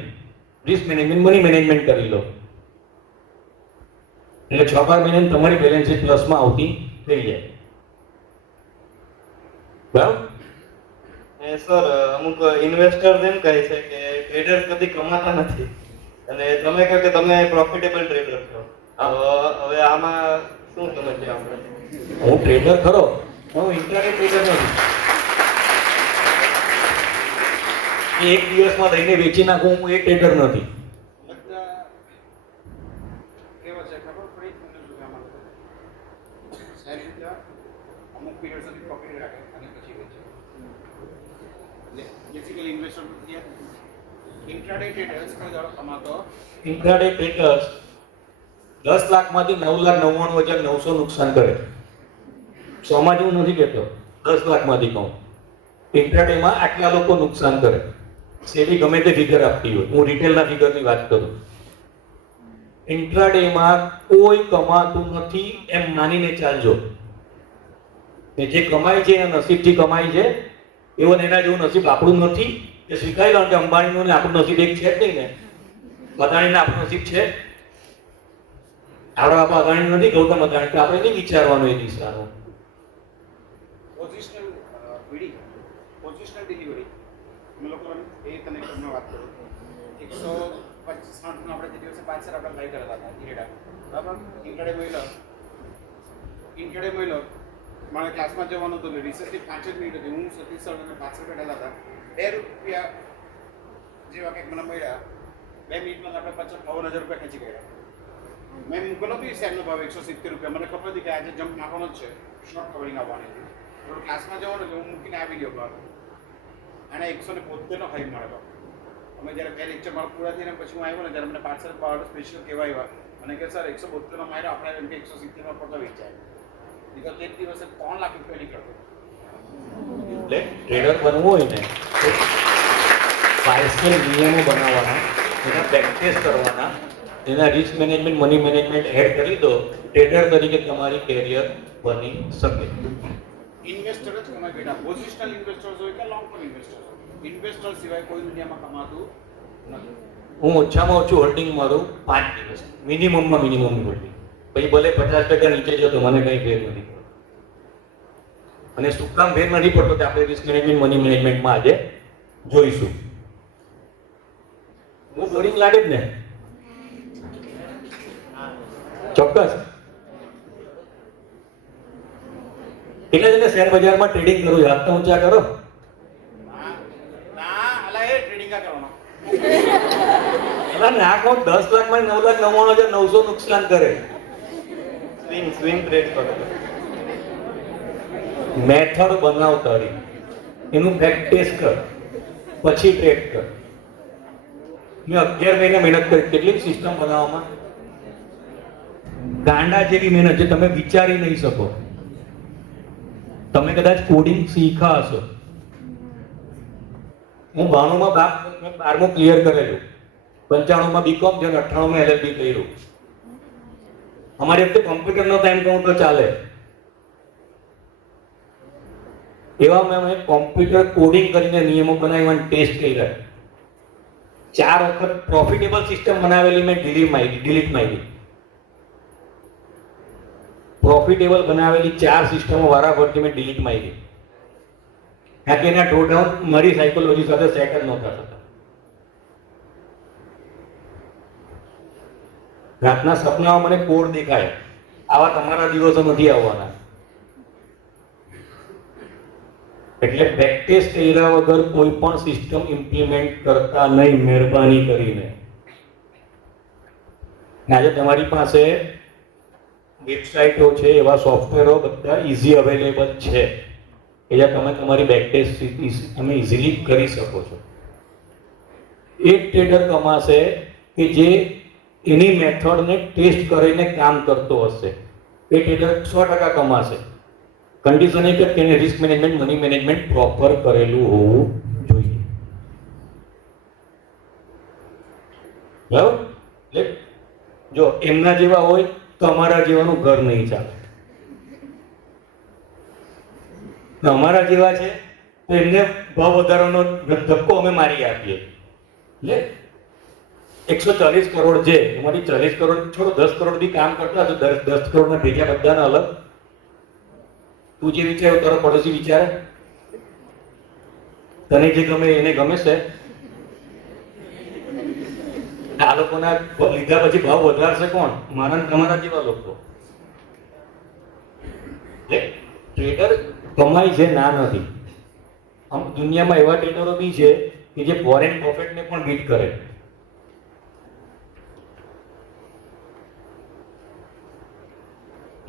રિસ્ક મેનેજમેન્ટ, મની મેનેજમેન્ટ કરી લો, એટલે 6 મહિને તમારી બેલેન્સ શીટ પ્લસમાં આવતી થઈ જાય. બરાબર? સર, અમુક ઇન્વેસ્ટર્સ એમ કહે છે કે ટ્રેડર કદી કમાતા નથી, અને તમે કહો કે તમે પ્રોફિટેબલ ટ્રેડર છો. હવે આમાં શું સમજ્યા આપણે? હું ટ્રેડર ખરો, હું ઇન્ટ્રાડે ટ્રેડર નથી. એક દિવસમાં લઈને વેચી નાખું, હું એ ટ્રેડર નથી. અમુક પીરિયડ સુધી પકડી રાખે અને પછી વેચે. એટલે બેસિકલી ઇન્વેસ્ટર ઇન્ટ્રાડે ટ્રેડર્સ કઈ દ્વારા કમાતો ઇન્ટ્રાડે ટ્રેડર્સ 10 લાખમાંથી 9,99,900 નુકસાન કરે. 100 માં હું નથી કહેતો, 10 લાખમાંથી કહું. ઇન્ટ્રાડેમાં આટલા લોકો નુકસાન કરે. સેબી ગમે તે ફિગર આપતી હોય, હું રિટેલના ફિગરની વાત કરું. ઇન્ટ્રાડેમાં કોઈ કમાતું નથી એમ માનીને ચાલજો. કે જે કમાય છે એના નસીબથી કમાય છે, એવો એના જેવું નસીબ આપણું નથી. એ સ્વીકારી લો કે અંબાણીનું ને આપણું નસીબ એક છે જ નહીં ને. અદાણીને આપણું નસીબ છે, આપણા બાપા અદાણી નથી, ગૌતમ અદાણી, તો આપણે નહીં વિચારવાનું એ દિશાનું. પોઝિશનલ બીડી, પોઝિશનલ ડિલિવરી અમે લોકો એ કનેક્ટરમાં વાત કરું. 160 આપણે જે દિવસે 5 સર આપણે લાઈ કરતા હતા ઇરેડા, બરાબર. ઇન્ટ્રાડે મહિલો મારે ક્લાસમાં જવાનું હતું, રિસર્ચની 5 જ મિનિટ હતી, હું સતીશ સર અને 5 બેઠા હતા. ₹2 જેવા કંઈક મને મળ્યા. 2 મિનિટમાં આપણે 55,000 રૂપિયા ખેંચી ગયા. મેં મૂકેલો બી શેરનો ભાવ ₹170. મને ખબર હતી કે આજે જમ્પ મારવાનો જ છે, શોર્ટ કવરિંગ આવવાની હતી. થોડું ક્લાસમાં જવાનું એટલે હું મૂકીને આવી ગયો બહાર. અને 172નો હાઈ મળેલો. અમે જ્યારે 2 લેક્ચર મારું પૂરા થઈને પછી હું આવ્યો ને ત્યારે મને પાર્સલ પાવર સ્પેશિયલ કહેવા આવ્યા અને કે સર 172નો માર્યો, આપણે એમ કે 170માં પડતો વેચાય. બીજા તે દિવસે 3 લાખ રૂપિયા નીકળતો. એટલે ટ્રેડર બનવું હોય ને તો બાયસેલ નિયમો બનાવવાના, એના પ્રેક્ટિસ કરવાના, એના risk management, money management add કરી દો, ટ્રેડર તરીકે તમારી કેરિયર બની શકે. ઇન્વેસ્ટર જ કમાય બેટા. પોઝિશનલ ઇન્વેસ્ટર્સ હોય કે લોંગ ટર્મ ઇન્વેસ્ટર્સ હોય, ઇન્વેસ્ટર સિવાય કોઈ દુનિયામાં કમાતું નથી. હું ઓછામાં ઓછું હોલ્ડિંગ મારું 5 દિવસ, મિનિમમમાં મિનિમમ હોલ્ડિંગ. પછી ભલે 50% નીચે જતો, મને કંઈ ફેર નથી પડતો. અને શું કામ ફેર નથી પડતો કે આપણે રિસ્ક મેનેજમેન્ટ, મની મેનેજમેન્ટમાં આજે જોઈશું. બહુ બોરિંગ લાગે જ ને? ચોક્કસ. એટલે જ શેર બજારમાં ટ્રેડિંગ કરું છું. હાથ તો ઊંચા કરો. ના અલા એ ટ્રેડિંગ કરવાનો. અલા ના કહું 10 લાખમાં 9,99,900 નુકસાન કરે. સ્વિંગ ટ્રેડ કરો. મેથડ બનાવ તારી, એનું પ્રેક્ટિસ કર, પછી ટ્રેડ કર. મેં 11 મહિના મહેનત કરી. કેટલીક સિસ્ટમ બનાવવામાં ગાંડા જેવી મહેનત જે તમે વિચારી નહીં શકો. તમે કદાચ કોડિંગ શીખા હશો, હું 92માં 12મું ક્લિયર કરેલું, 95માં બીકોમ છે અને 98માં LLB કર્યું. અમારી વખતે કોમ્પ્યુટરનો ટાઈમ કહું તો ચાલે. એવા મેં કોમ્પ્યુટર કોડિંગ કરીને નિયમો બનાવ્યા અને ટેસ્ટ કર્યા. 4 વખત પ્રોફિટેબલ સિસ્ટમ બનાવેલી મેં ડિલીટ મારી. પ્રોફિટેબલ બનાવેલી 4 સિસ્ટમો વારાફરતી મેં ડિલીટ મારી. કારણ કે એના ડ્રોડાઉન મારી સાયકોલોજી સાથે સેટ જ નહોતા થતા. રાતના સપનામાં મને કોડ દેખાય, આવા તમારા દિવસો નથી આવવાના. એટલે બેક ટેસ્ટ કર્યા વગર કોઈ પણ સિસ્ટમ ઇમ્પ્લિમેન્ટ કરતા નહીં, મહેરબાની કરીને. આજે તમારી પાસે વેબસાઇટો છે, એવા સોફ્ટવેરો બધા ઇઝી અવેલેબલ છે કે જ્યાં તમે તમારી બેક ટેસ્ટ તમે ઇઝીલી કરી શકો છો. એક ટ્રેડર કમાશે કે જે એની મેથડને ટેસ્ટ કરીને કામ કરતો હશે. એ ટ્રેડર 100% કમાશે. કન્ડિશન એ કે તેને risk management, money management proper કરેલું હોવું જોઈએ. બરાબર? એટલે જો એમના જેવા હોય તો અમારા જેવાનું ઘર નહીં ચાલે. અમારા જેવા છે તો એમને ભાવ વધારાનો ધક્કો અમે મારી આપીએ. એટલે 140 કરોડ છે, એમાંથી 40 કરોડ છોડો, 10 કરોડ બી કામ કરતા તો 10 કરોડના ભેગા બધાના અલગ. તું જે વિચાર તારો પડોશી વિચારે, તને જે ગમે એને ગમે છે. આ લોકોના લીધા પછી ભાવ વધારશે કોણ? મારા તમારા જેવા લોકો. ટ્રેડર કમાય છે, ના નથી. આમ દુનિયામાં એવા ટ્રેડરો બી છે કે જે ફોરેન પ્રોફિટને પણ બીટ કરે.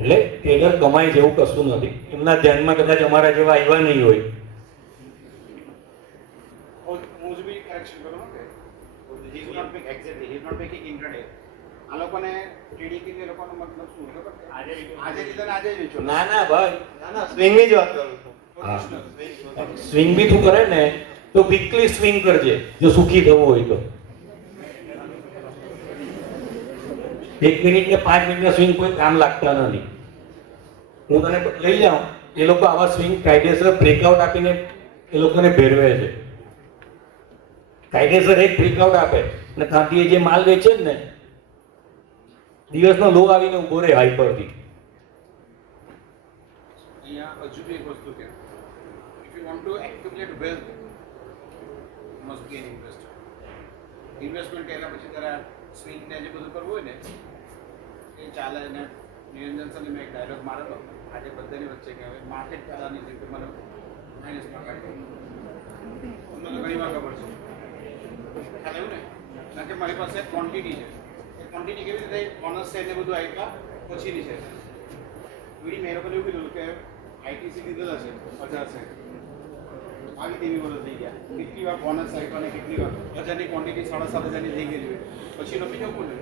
એટલે ટ્રેડર કમાય જેવું કશું નથી. એમના ધ્યાનમાં કદાચ અમારા જેવા આવ્યા નહીં હોય. હું જ બી કરેક્શન કરું કે he is not making exactly, he is not making intraday. આ લોકોને ટ્રેડિંગ કે લોકોનો મતલબ શું ખબર છે? આજે લીધા ને આજે જ વેચો. ના ના ભાઈ, ના સ્વિંગની જ વાત કરું છું. સ્વિંગ બી તું કરે ને તો વીકલી સ્વિંગ કરજે જો સુખી થવું હોય તો. 1 મિનિટ કે 5 મિનિટના સ્વિંગ કોઈ કામ લાગતા નથી. હું તને લઈ જાઉં, એ લોકો આવા સ્વિંગ કાયદેસર બ્રેકઆઉટ આપીને એ લોકોને ભેરવે છે. કાયદેસર એક બ્રેકઆઉટ આપે અને ત્યાંથી એ જે માલ વેચે જ ને, દિવસનો લો આવીને ઉભો રહે હાઈ પરથી. અહીંયા હજુ બી એક વસ્તુ કે if you want to accumulate wealth, you must be an investor. Investment કર્યા પછી તારા સ્વિંગ ને જે બધું કરવું હોય ને એ ચાલે. ને નિરંજન સરની મેં એક ડાયલોગ મારેલો આજે બધાની વચ્ચે કે હવે માર્કેટ પહેલાંની છે કે મને માઇનસમાં કાઢી મને ઘણી વાર ખબર છે ખ્યાલ આવ્યું ને. કારણ કે મારી પાસે ક્વોન્ટિટી છે, એ ક્વોન્ટિટી કેવી રીતે બોનસ છે એને બધું આપ્યા પછીની છે. વીડી મેં લોકોને એવું કીધું કે આઈટીસી લીધેલા છે 50 છે, આવી તેવી બધું થઈ ગયા. કેટલી વાર બોનસ આપ્યા ને કેટલી વાર 1000ની ક્વોન્ટિટી 7,500ની થઈ ગઈ પછી નફી જવું ને.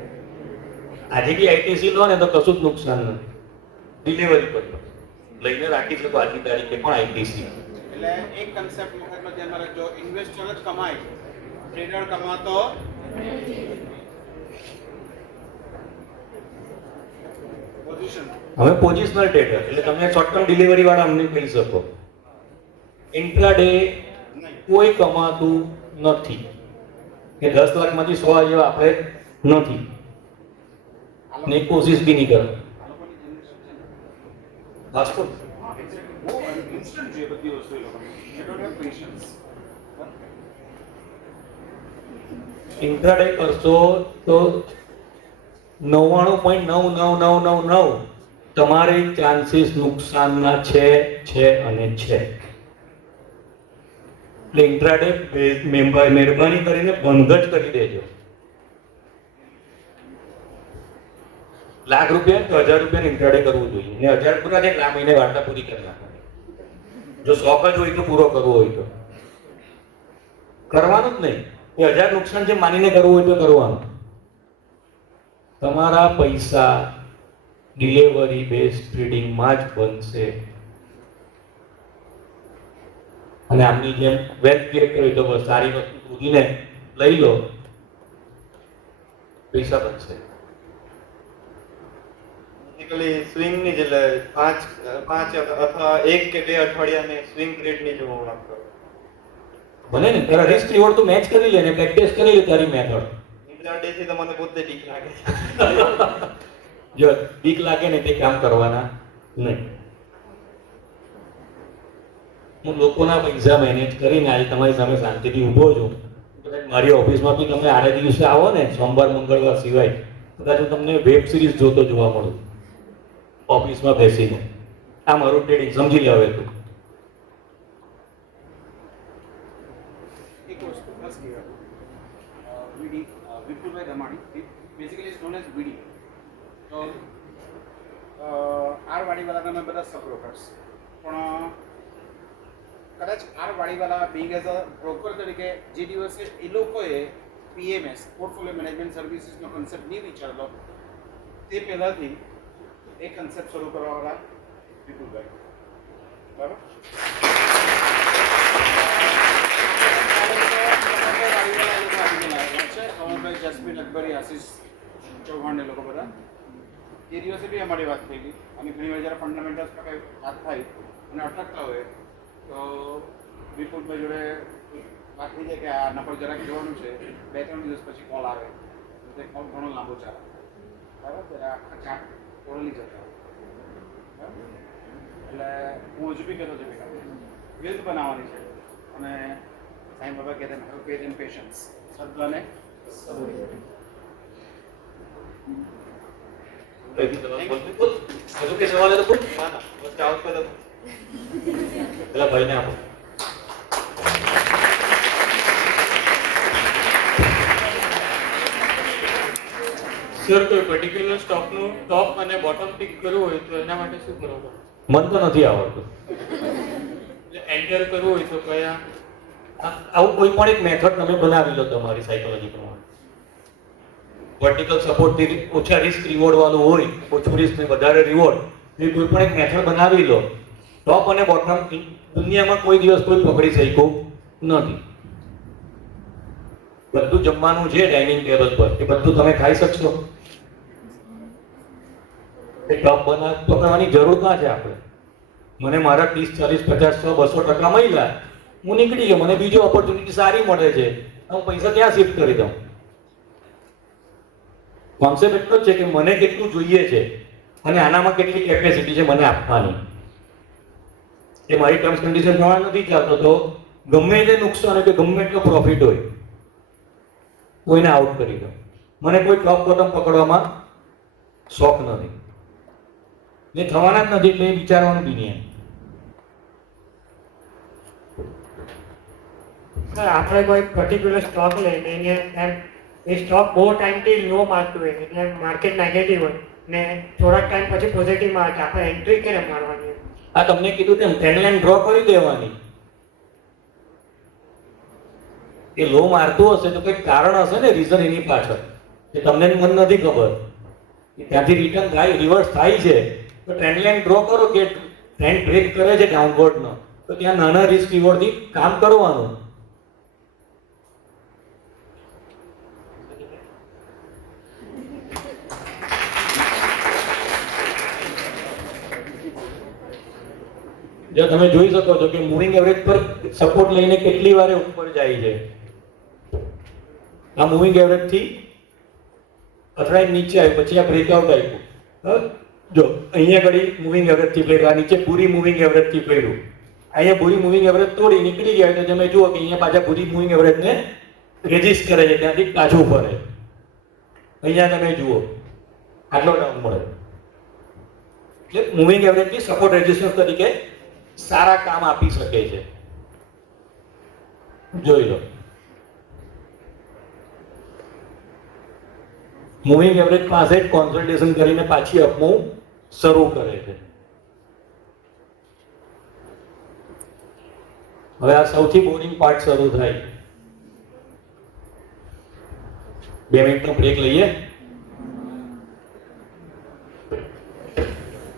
આજે બી આઈટીસી લો ને તો કશું જ નુકસાન નથી. ડિલિવરી પર લઈને રાખી શકો આજની તારીખે પણ આઈટીસી. એટલે એક કન્સેપ્ટ મગજમાં ધ્યાનમાં રાખજો, ઇન્વેસ્ટર જ કમાય, ટ્રેડર કમાતો પોઝિશન. હવે પોઝિશનલ ટ્રેડર એટલે તમે શોર્ટ ટર્મ ડિલિવરી વાળા અમને કહી શકો. ઇન્ટ્રાડે કોઈ કમાતું નથી કે 10 લાખમાંથી 100 જેવા આપણે નથી ને કોશિશ બી નહીં કરો. આ લોકોની જનરેશન છે ને વાસ્તવ બહુ ઇન્સ્ટન્ટ છે બધી વસ્તુ. એ લોકોને they don't have patience. Intraday કરશો તો 99.99999 તમારે ચાન્સીસ નુકસાનના છે અને છે. એટલે ઇન્ટ્રાડે મહેરબાની કરીને બંધ જ કરી દેજો. ₹1,00,000 કે 1,000 રૂપિયા ઇન્ટ્રાડે કરવું જોઈએ ને 1,000 પૂરા થાય એટલે આ મહિને વાર્તા પૂરી કરી નાખવાની. જો શોખ જ હોય તો પૂરો કરવો હોય તો કરવાનું જ નહીં. એ 1,000 નુકસાન છે માનીને કરવું હોય તો કરવાનું. તમારા પૈસા ડિલિવરી બેઝ ટ્રેડિંગમાં જ બનશે. અને આમની જેમ વેલ્થ ક્રિએટ કરી તો બસ સારી વસ્તુ શોધીને લઈ લો, પૈસા બનશે. બેઝિકલી સ્વિંગની જ એટલે પાંચ અથવા 1 કે 2 અઠવાડિયાની સ્વિંગ ટ્રેડની જ હું વાત કરું. બને ને તારા રિસ્ક રિવોર્ડ તું મેચ કરી લે ને પ્રેક્ટિસ કરી લે તારી મેથડ. ઇન્ટ્રાડે થી તો મને પોતે ઠીક લાગે છે. જો બીક લાગે ને તે કામ કરવાના નહીં. હું લોકોના પૈસા મેનેજ કરીને આજે તમારી સામે શાંતિથી ઊભો છું. કદાચ મારી ઓફિસમાં બી તમે આડે દિવસે આવો ને સોમવાર મંગળવાર સિવાય, કદાચ હું તમને વેબ સિરીઝ જોતો જોવા મળું ઓફિસમાં બેસીને. આ મારું ટ્રેડિંગ સમજી લે હવે તું. એક વસ્તુ પ્લસ કહેવાનું, VD Vipulbhai Dhamani, basically is known as VD. તો આર વાડીવાલાના અમે બધા સબ બ્રોકર્સ, પણ કદાચ R Wadiwala being as a broker તરીકે જે દિવસે એ લોકોએ PMS પોર્ટફોલિયો મેનેજમેન્ટ સર્વિસીસનો કન્સેપ્ટ નહીં વિચારેલો, તે પહેલાંથી એ કન્સેપ્ટ શરૂ કરવાવાળા વિપુલભાઈ. બરાબર? અમરભાઈ, જસમીન અકબરી, આશીષ ચૌહાણ એ લોકો બધા એ દિવસે બી અમારી વાત થઈ ગઈ. અને ઘણી વાર જ્યારે ફંડામેન્ટલ્સ પર કંઈ વાત થાય અને અટકતા હોય તો વિપુલભાઈ જોડે વાત થઈ જાય કે આના પર જરાક જોવાનું છે. 2-3 દિવસ પછી કોલ આવે તો તે કોલ ઘણો લાંબો ચાલે. બરાબર? ત્યારે આખા ચાર્ટ ઓળલી જતા. બરાબર? એટલે હું હજુ બી કહેતો હતો કે વેલ્થ બનાવવાની છે. અને સાંઈ બાબા કહેતા હેવ ફેથ એન્ડ પેશન્સ, શ્રદ્ધા અને સબૂરી. હજુ કે સવાલ તો પૂછ. ના ના, બસ ચાલો તો પેલા ભાઈને આપો. સર કોઈ પર્ટિક્યુલર સ્ટોકનું ટોપ અને બોટમ પિક કરવું હોય તો એના માટે શું કરવું પડે? મન તો નથી આવડતું. એટલે એન્ટર કરવું હોય તો કયા? આવું કોઈ પણ એક મેથડ તમે બનાવી લો તમારી સાયકોલોજી પ્રમાણે. વર્ટિકલ સપોર્ટથી ઓછા રિસ્ક રિવોર્ડ વાળું હોય, ઓછું રિસ્ક ને વધારે રિવોર્ડ, એ કોઈ પણ એક મેથડ બનાવી લો. ટોપ અને બોટમ દુનિયામાં કોઈ દિવસ કોઈ પકડી શક્યું નથી. બધું જમવાનું છે ડાઇનિંગ ટેબલ પર, એ બધું તમે ખાઈ શકશો? એ ટોપ પકડવાની જરૂર ના છે આપણે. મને મારા 30, 40, 50, 100, 200% મળ્યા, હું નીકળી ગયો. મને બીજો ઓપોર્ચ્યુનિટી સારી મળે છે, હું પૈસા ક્યાં શિફ્ટ કરી દઉં? કોન્સેપ્ટ એટલો જ છે કે મને કેટલું જોઈએ છે અને આનામાં કેટલી કેપેસિટી છે મને આપવાની. એ મારી ટર્મ્સ કન્ડિશન પ્રમાણે નથી ચાલતો તો ગમે તે નુકસાન હોય કે ગમે એટલો પ્રોફિટ હોય, કોઈને આઉટ કરી દો. મને કોઈ ટોપ બોટમ પકડવામાં શોખ નથી, ને થવાના જ નથી, એટલે એ વિચારવાનું બી નહીં. સર આપણે કોઈ પર્ટિક્યુલર સ્ટોક લઈને એને એમ એ સ્ટોક બહુ ટાઈમથી લો મારતું હોય એટલે માર્કેટ નેગેટિવ હોય ને થોડાક ટાઈમ પછી પોઝિટિવ માર્કે આપણે એન્ટ્રી કેમ મારવાની? આ તમને કીધું તેમ ટ્રેન્ડ લાઈન ડ્રો કરી દેવાની. એ લો મારતું હશે તો કંઈક કારણ હશે ને, રીઝન એની પાછળ, એ તમને મન નથી ખબર. ત્યાંથી રિટર્ન થાય, રિવર્સ થાય છે તો ટ્રેન્ડ લાઈન ડ્રો કરો કે ટ્રેન્ડ બ્રેક કરે છે ડાઉનવર્ડનો, તો ત્યાં નાના રિસ્ક રિવોર્ડથી કામ કરવાનું. જો તમે જોઈ શકો છો કે મૂવિંગ એવરેજ પર સપોર્ટ લઈને કેટલી વાર ઉપર જાય છે. આ મૂવિંગ એવરેજ થી અથડાઈને નીચે આવ્યું, પછી આ બ્રેકઆઉટ આવ્યું. જો અહીંયા ઘડી મૂવિંગ એવરેજ થી પડ્યું, આ નીચે પૂરી મૂવિંગ એવરેજ થી પડ્યું, અહીંયા પૂરી મૂવિંગ એવરેજ તોડી નીકળી ગયા તો તમે જુઓ કે અહીંયા પાછા પૂરી મૂવિંગ એવરેજ ને રેઝિસ્ટ કરે છે, ત્યાંથી પાછું ફરે. અહીંયા તમે જુઓ આટલો ડાઉન મળે. એટલે મૂવિંગ એવરેજ થી સપોર્ટ રેઝિસ્ટન્સ તરીકે સારા કામ આપી શકે છે. જોઈ લો, મૂવિંગ એવરેજ પાસે જ કોન્સોલિડેશન કરીને પાછી અપમૂવ શરૂ કરે છે. હવે આ સૌથી બોરિંગ પાર્ટ શરૂ થાય. 2 મિનિટનો બ્રેક લઈએ.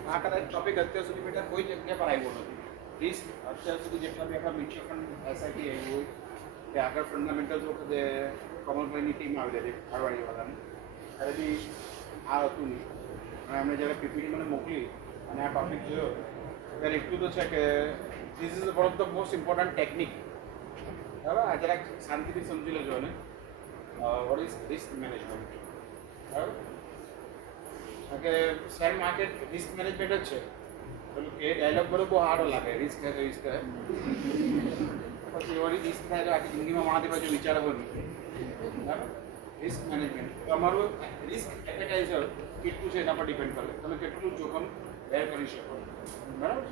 આ કદાચ ટોપિક અત્યાર સુધી બેટા કોઈ જગ્યા પર આવ્યો નથી. રિસ્ક અત્યાર સુધી જેટલા બી આપણા મ્યુચ્યુઅલ ફંડ એસઆઈપી આવ્યું હોય તે આગળ ફંડામેન્ટલ્સ વખતે કમલભાઈની ટીમ આવેલી હતી ખારવાડીવાળાની ત્યારે બી આ હતું નહીં અને એમણે જ્યારે પીપીટી મને મોકલી અને આ ટોપિક જોયો ત્યારે એટલું તો છે કે this is one of the most important technique. બરાબર, આ જરાક શાંતિથી સમજી લેજો અને વોટ ઇઝ રિસ્ક મેનેજમેન્ટ. બરાબર, કારણ કે શેર માર્કેટ રિસ્ક મેનેજમેન્ટ જ છે. પેલું કે ડાયલોગ બધો બહુ સારો લાગે, રિસ્ક હે તો રિસ્ક હે, પછી વળી રિસ્ક થાય તો આખી જિંદગીમાં માણસ પાછું વિચારવું નહીં. બરાબર, રિસ્ક મેનેજમેન્ટ તમારું રિસ્ક એપેટાઇઝર કેટલું છે એના પર ડિપેન્ડ કરે, તમે કેટલું જોખમ બેર કરી શકો. બરાબર.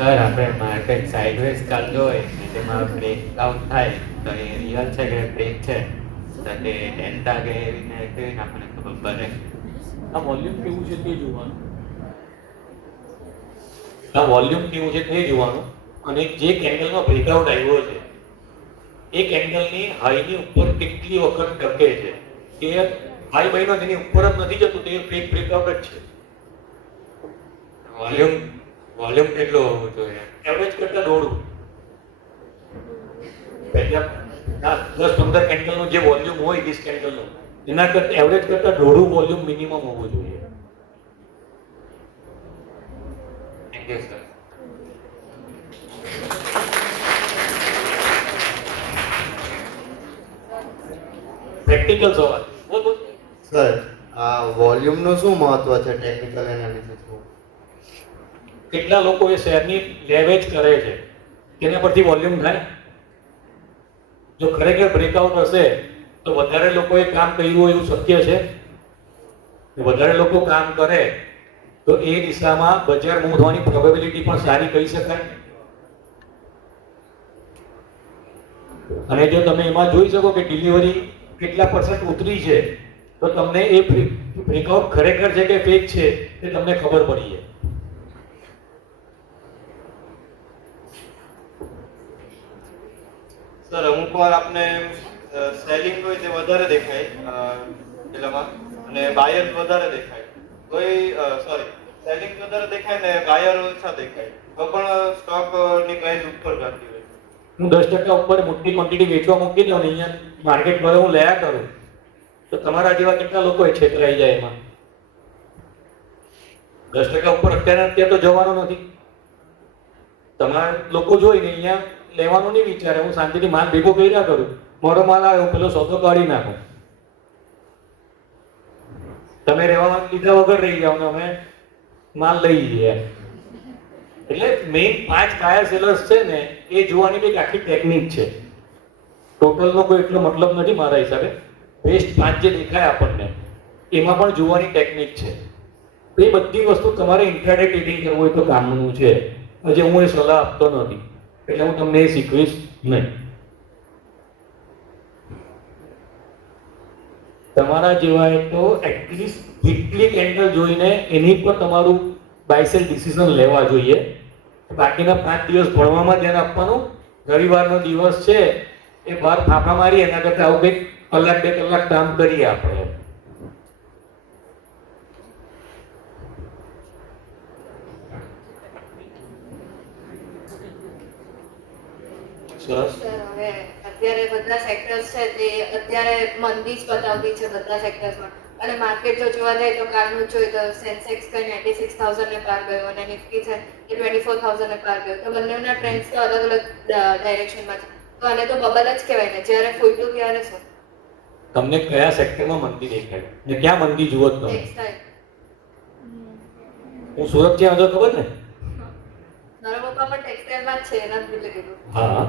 સર આપણે માર્કેટ સાઇડવેઝ ચાલતો હોય ને તેમાં બ્રેકઆઉટ થાય તો એ રિયલ છે કે બ્રેક છે તો તે ડેલ્ટા કે એવી રીતે કેવી રીતે આપણને ખબર પડે? આ વોલ્યુમ કેવું છે તે જોવાનું, આ વોલ્યુમ કેવું છે તે જોવાનું, અને જે કેન્ડલમાં બ્રેકઆઉટ આવ્યો છે એ કેન્ડલની હાઈની ઉપર કેટલી વખત ટકે છે. કે હાઈ બન્યો તેની ઉપર જ નથી જતું તે ફેક બ્રેકઆઉટ જ છે. વોલ્યુમ કેટલું હોવું જોઈએ? એવરેજ કરતા દોડવું. પહેલા 10-15 કેન્ડલનું જે વોલ્યુમ હોય 20 કેન્ડલનું એના કરતા એવરેજ કરતા દોઢું વોલ્યુમ મિનિમમ હોવું જોઈએ. Thank you sir. પ્રેક્ટિકલ સવાલ બોલ બોલ. સર આ વોલ્યુમનું શું મહત્વ છે ટેકનિકલ એનાલિસિસનું? કેટલા લોકો એ શેરની લેવેજ કરે છે તેના પરથી વોલ્યુમ થાય. જો ખરેખર બ્રેકઆઉટ હશે તો વધારે લોકોએ કામ કર્યું હોય એવું શક્ય છે. વધારે લોકો કામ કરે તો એ દિશામાં બજાર મૂવ થવાની પ્રોબેબિલિટી પણ સારી કહી શકાય. અને જો તમે એમાં જોઈ શકો કે ડિલિવરી કેટલા % ઉતરી છે તો તમને એ બ્રેકઆઉટ ખરેખર છે કે ફેક છે તે તમને ખબર પડી જાય. સર અમુક વાર આપણે સેલિંગ હોય તે વધારે દેખાય પેલામાં અને બાયર વધારે દેખાય. કોઈ સેલિંગ વધારે દેખાય ને બાયર ઓછા દેખાય તો પણ સ્ટોકની પ્રાઇસ ઉપર જતી હોય. હું 10% ઉપર મોટી ક્વોન્ટિટી વેચવા મૂકી દઉં ને અહીંયા માર્કેટ ભરે હું લયા કરું તો તમારા જેવા કેટલા લોકો છેતરાઈ જાય એમાં. 10% ઉપર અત્યારે તો જવાનું નથી. તમારા લોકો જોઈને અહીંયા લેવાનું નહીં વિચારે. હું શાંતિથી માલ ભેગો કર્યા કરું, મારો માલ આવ્યો પેલો સોદો કાઢી નાખો. તમે રહેવા લીધા વગર રહી જાઓ ને અમે માલ લઈ જઈએ. એટલે મેઇન 5 ફાયર સેલર્સ છે ને એ જોવાની એક આખી ટેકનિક છે. ટોટલનો કોઈ એટલો મતલબ નથી મારા હિસાબે. બેસ્ટ 5 જે દેખાય આપણને એમાં પણ જોવાની ટેકનિક છે. એ બધી વસ્તુ તમારે ઇન્ટ્રાડે ટ્રેડિંગ કરવું હોય તો કામનું છે. હજી હું એ સલાહ આપતો નથી એટલે હું તમને એ શીખવીશ નહીં. તમારા જેવાએ તો એટલીસ્ટ વીકલી કેન્ડલ જોઈને એની પર તમારું બાય સેલ ડિસિઝન લેવા જોઈએ. બાકીના 5 દિવસ ભણવામાં ધ્યાન આપવાનું. રવિવારનો દિવસ છે એ બહાર ફાંફા મારી એના કરતા આવું કંઈક 1-2 કલાક કામ કરીએ આપણે. સરસ. સર હવે અત્યારે બધા સેક્ટર્સ છે તે અત્યારે મંદી જ બતાવતી છે બધા સેક્ટર્સમાં. અને માર્કેટ જો જોવા જાય તો કાલનું જોઈએ તો સેન્સેક્સ કઈ 96,000 ને પાર ગયો અને નિફ્ટી છે એ 24,000 ને પાર ગયો. તો બંનેના ટ્રેન્ડ્સ તો અલગ અલગ ડાયરેક્શનમાં છે. તો આને તો બબલ જ કહેવાય ને. જ્યારે ફૂટ્યું ત્યારે શું? તમને કયા સેક્ટરમાં મંદી દેખાય ને ક્યાં મંદી જુઓ તમે? ટેક્સટાઇલ. હું સુરત ત્યાં હતો ખબર ને? મારા પપ્પા પણ ટેક્સટાઇલમાં જ છે એના જ લીધે કીધું. હા,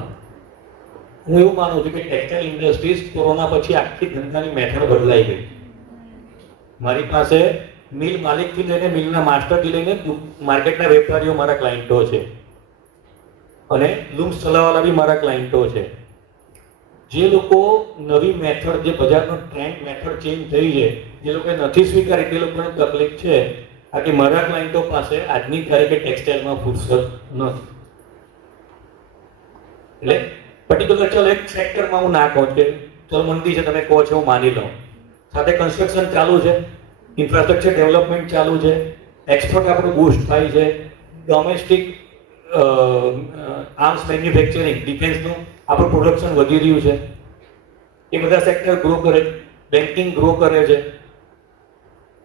હું એવું માનું છું કે ટેક્સટાઇલ ઇન્ડસ્ટ્રીઝ કોરોના પછી આખી ધંધાની મેથડ બદલાઈ ગઈ. મારી પાસે મિલ માલિકથી લઈને મિલના માસ્ટરથી લઈને માર્કેટના વેપારીઓ મારા ક્લાયન્ટો છે અને લૂમ્સ ચલાવવાળા બી મારા ક્લાયન્ટો છે. જે લોકો નવી મેથડ જે બજારનો ટ્રેન્ડ મેથડ ચેન્જ થઈ છે જે લોકો નથી સ્વીકારી તે લોકોને તકલીફ છે. બાકી મારા ક્લાયન્ટો પાસે આજની તારીખે ટેક્સટાઇલમાં ફુરસત નથી. એટલે પર્ટિક્યુલર ચલો એક સેક્ટરમાં હું ના કહું કે ચલો મંદી છે તમે કહો છો હું માની લઉં. સાથે કન્સ્ટ્રક્શન ચાલુ છે, ઇન્ફ્રાસ્ટ્રક્ચર ડેવલપમેન્ટ ચાલુ છે, એક્સપોર્ટ આપણું બૂસ્ટ થાય છે, ડોમેસ્ટિક આર્મ્સ મેન્યુફેક્ચરિંગ ડિફેન્સનું આપણું પ્રોડક્શન વધી રહ્યું છે. એ બધા સેક્ટર ગ્રો કરે, બેન્કિંગ ગ્રો કરે છે.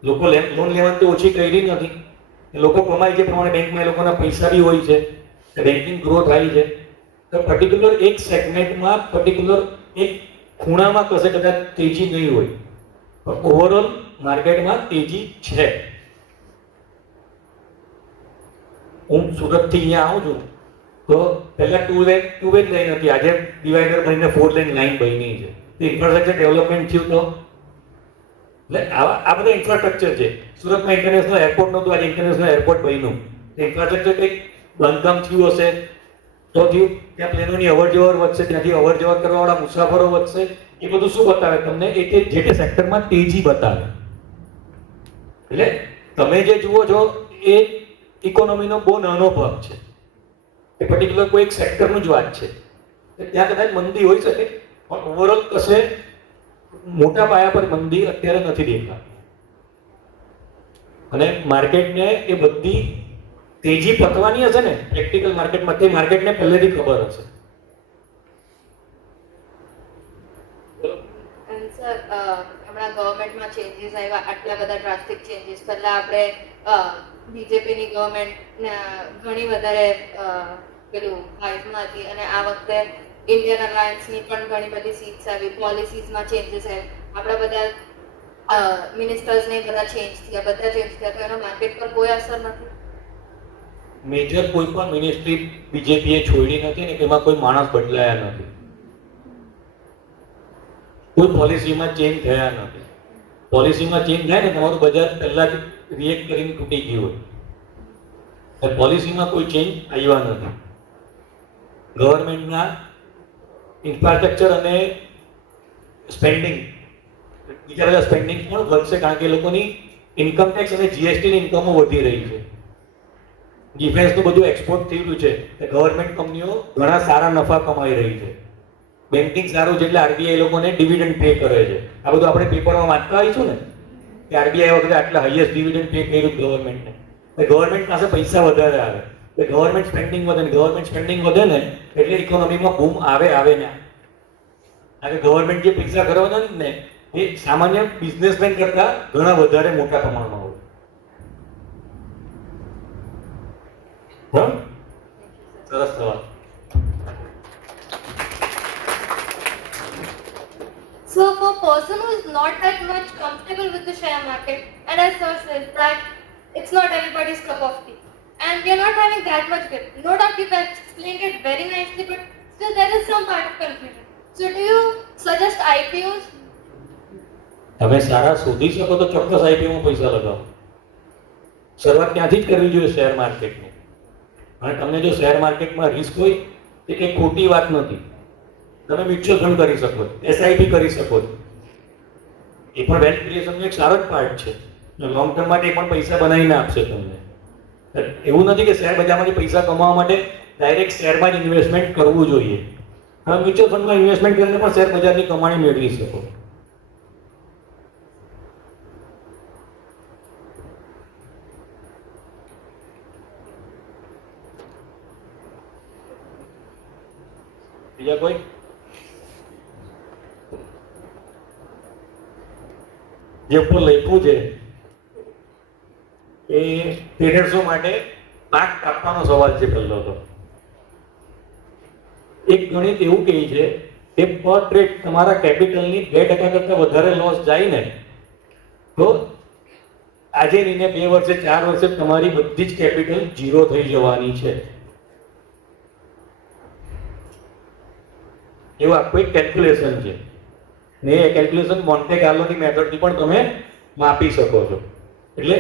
લોકો લોન લેવાની તો ઓછી કરી નથી. લોકો કમાય છે પ્રમાણે બેંકમાં એ લોકોના પૈસા બી હોય છે, બેન્કિંગ ગ્રો થાય છે. તો પર્ટિક્યુલર એક સેગમેન્ટમાં પર્ટિક્યુલર એક ખૂણામાં કશે કદાચ તેજી નહીં હોય પણ ઓવરઓલ માર્કેટમાં તેજી છે. હું સુરતથી અહીંયા આવું છું તો પહેલા ટુ વેજ લાઈન હતી, આજે ડિવાઈડર બનીને 4 લેન લાઈન બની છે. ઇન્ફ્રાસ્ટ્રક્ચર ડેવલપમેન્ટ થયું તો એટલે આ બધા ઇન્ફ્રાસ્ટ્રક્ચર છે. સુરતમાં ઇન્ટરનેશનલ એરપોર્ટ નહોતું, આજે ઇન્ટરનેશનલ એરપોર્ટ બન્યું. ઇન્ફ્રાસ્ટ્રક્ચર કંઈક બાંધકામ થયું હશે તો થયું. ત્યાં પ્લેનોની અવર જવર વધશે, ત્યાંથી અવર જવર કરવાવાળા મુસાફરો વધશે. એ બધું શું બતાવે તમને? એ જે તે સેક્ટરમાં તેજી બતાવે. એટલે તમે જે જુઓ છો એ ઇકોનોમીનો બહુ નાનો ભાગ છે. એ પર્ટિક્યુલર કોઈ એક સેક્ટરનું જ વાત છે. ત્યાં કદાચ મંદી હોઈ શકે પણ ઓવરઓલ કશે મોટા પાયા પર મંદી અત્યારે નથી દેખાતી. અને માર્કેટને એ બધી તેજી પકવાની હશે ને પ્રેક્ટિકલ માર્કેટમાં, તે માર્કેટને પહેલેથી ખબર હશે. સર હમણાં ગવર્મેન્ટમાં ચેન્જીસ આવ્યા, આટલા બધા ડ્રાસ્ટિક ચેન્જીસ. પહેલા આપણે બીજેપીની ગવર્મેન્ટ ઘણી વધારે પેલું હાઈટમાં હતી, અને આ વખતે ઇન્ડિયન અલાયન્સની પણ ઘણી બધી સીટ્સ આવી, પોલિસીસમાં ચેન્જીસ આવ્યા, આપણા બધા મિનિસ્ટર્સને બધા ચેન્જ થયા, બધા ચેન્જ થયા, તો એનો માર્કેટ પર કોઈ અસર નથી. મેજર કોઈ પણ મિનિસ્ટ્રી બીજેપીએ છોડી નથી ને એમાં કોઈ માણસ બદલાયા નથી, કોઈ પોલિસીમાં ચેન્જ થયા નથી. પોલિસીમાં ચેન્જ થાય ને તમારું બજાર પહેલા જ રિએક્ટ કરીને તૂટી ગયું હોય. પોલિસીમાં કોઈ ચેન્જ આવ્યા નથી. ગવર્મેન્ટના ઇન્ફ્રાસ્ટ્રક્ચર અને સ્પેન્ડિંગ, બીજા બધા સ્પેન્ડિંગ પણ વધશે, કારણ કે એ લોકોની ઇન્કમ ટેક્સ અને જીએસટીની ઇન્કમો વધી રહી છે. ડિફેન્સનું બધું એક્સપોર્ટ થઈ રહ્યું છે, ગવર્મેન્ટ કંપનીઓ ઘણા સારા નફા કમાઈ રહી છે. બેન્કિંગ સારું છે એટલે આરબીઆઈ લોકોને ડિવિડન્ડ પે કરે છે. આ બધું આપણે પેપરમાં વાંચતા હોઈશું ને કે આરબીઆઈ વખતે આટલા હાઈએસ્ટ ડિવિડન્ડ પે કર્યું ગવર્મેન્ટને. ગવર્મેન્ટ પાસે પૈસા વધારે આવે, ગવર્મેન્ટ સ્પેન્ડિંગ વધે ને, ગવર્મેન્ટ સ્પેન્ડિંગ વધે ને એટલે ઇકોનોમીમાં બૂમ આવે ને. કારણ કે ગવર્મેન્ટ જે પૈસા કરવાના ને એ સામાન્ય બિઝનેસમેન કરતા ઘણા વધારે મોટા પ્રમાણમાં હોય. સરસ સવાલ. So for a person who is not that much comfortable with the share market, and as sir says that it's not everybody's cup of tea, and we are not having that much grip. No doubt you've explained it very nicely, but still there is some part of confusion. So do you suggest IPOs? તમે સારા શોધી શકો તો ચોક્કસ આઈપીઓમાં પૈસા લગાવો. શરૂઆત ત્યાંથી જ કરવી જોઈએ શેર માર્કેટની. અને તમને જો શેર માર્કેટમાં રિસ્ક હોય એ કંઈ ખોટી વાત નથી. તમે મ્યુચ્યુઅલ ફંડ કરી શકો છો, એસઆઈપી કરી શકો છો, એ પણ વેલ્થ ક્રિએશનનો એક સારો જ પાર્ટ છે. લોંગ ટર્મ માટે એ પણ પૈસા બનાવીને આપશે તમને. એવું નથી કે શેર બજારમાંથી પૈસા કમાવા માટે ડાયરેક્ટ શેરમાં જ ઇન્વેસ્ટમેન્ટ કરવું જોઈએ. હવે મ્યુચ્યુઅલ ફંડમાં ઇન્વેસ્ટમેન્ટ કરીને પણ શેર બજારની કમાણી મેળવી શકો. બીજા કોઈ? જે ઉપર લખ્યું છે એ ટ્રેડર્સો માટે પાક કાપવાનો સવાલ છે પહેલો તો. એક ગણિત એવું કહે છે કે પર ટ્રેડ તમારા કેપિટલની 2% કરતા વધારે લોસ જાય ને તો આજે લઈને 2 વર્ષે 4 વર્ષે તમારી બધી જ કેપિટલ ઝીરો થઈ જવાની છે. એવું આખું એક કેલ્ક્યુલેશન છે ને એ કેલ્ક્યુલેશન મોન્ટે કાર્લોની મેથડથી પણ તમે માપી શકો છો. એટલે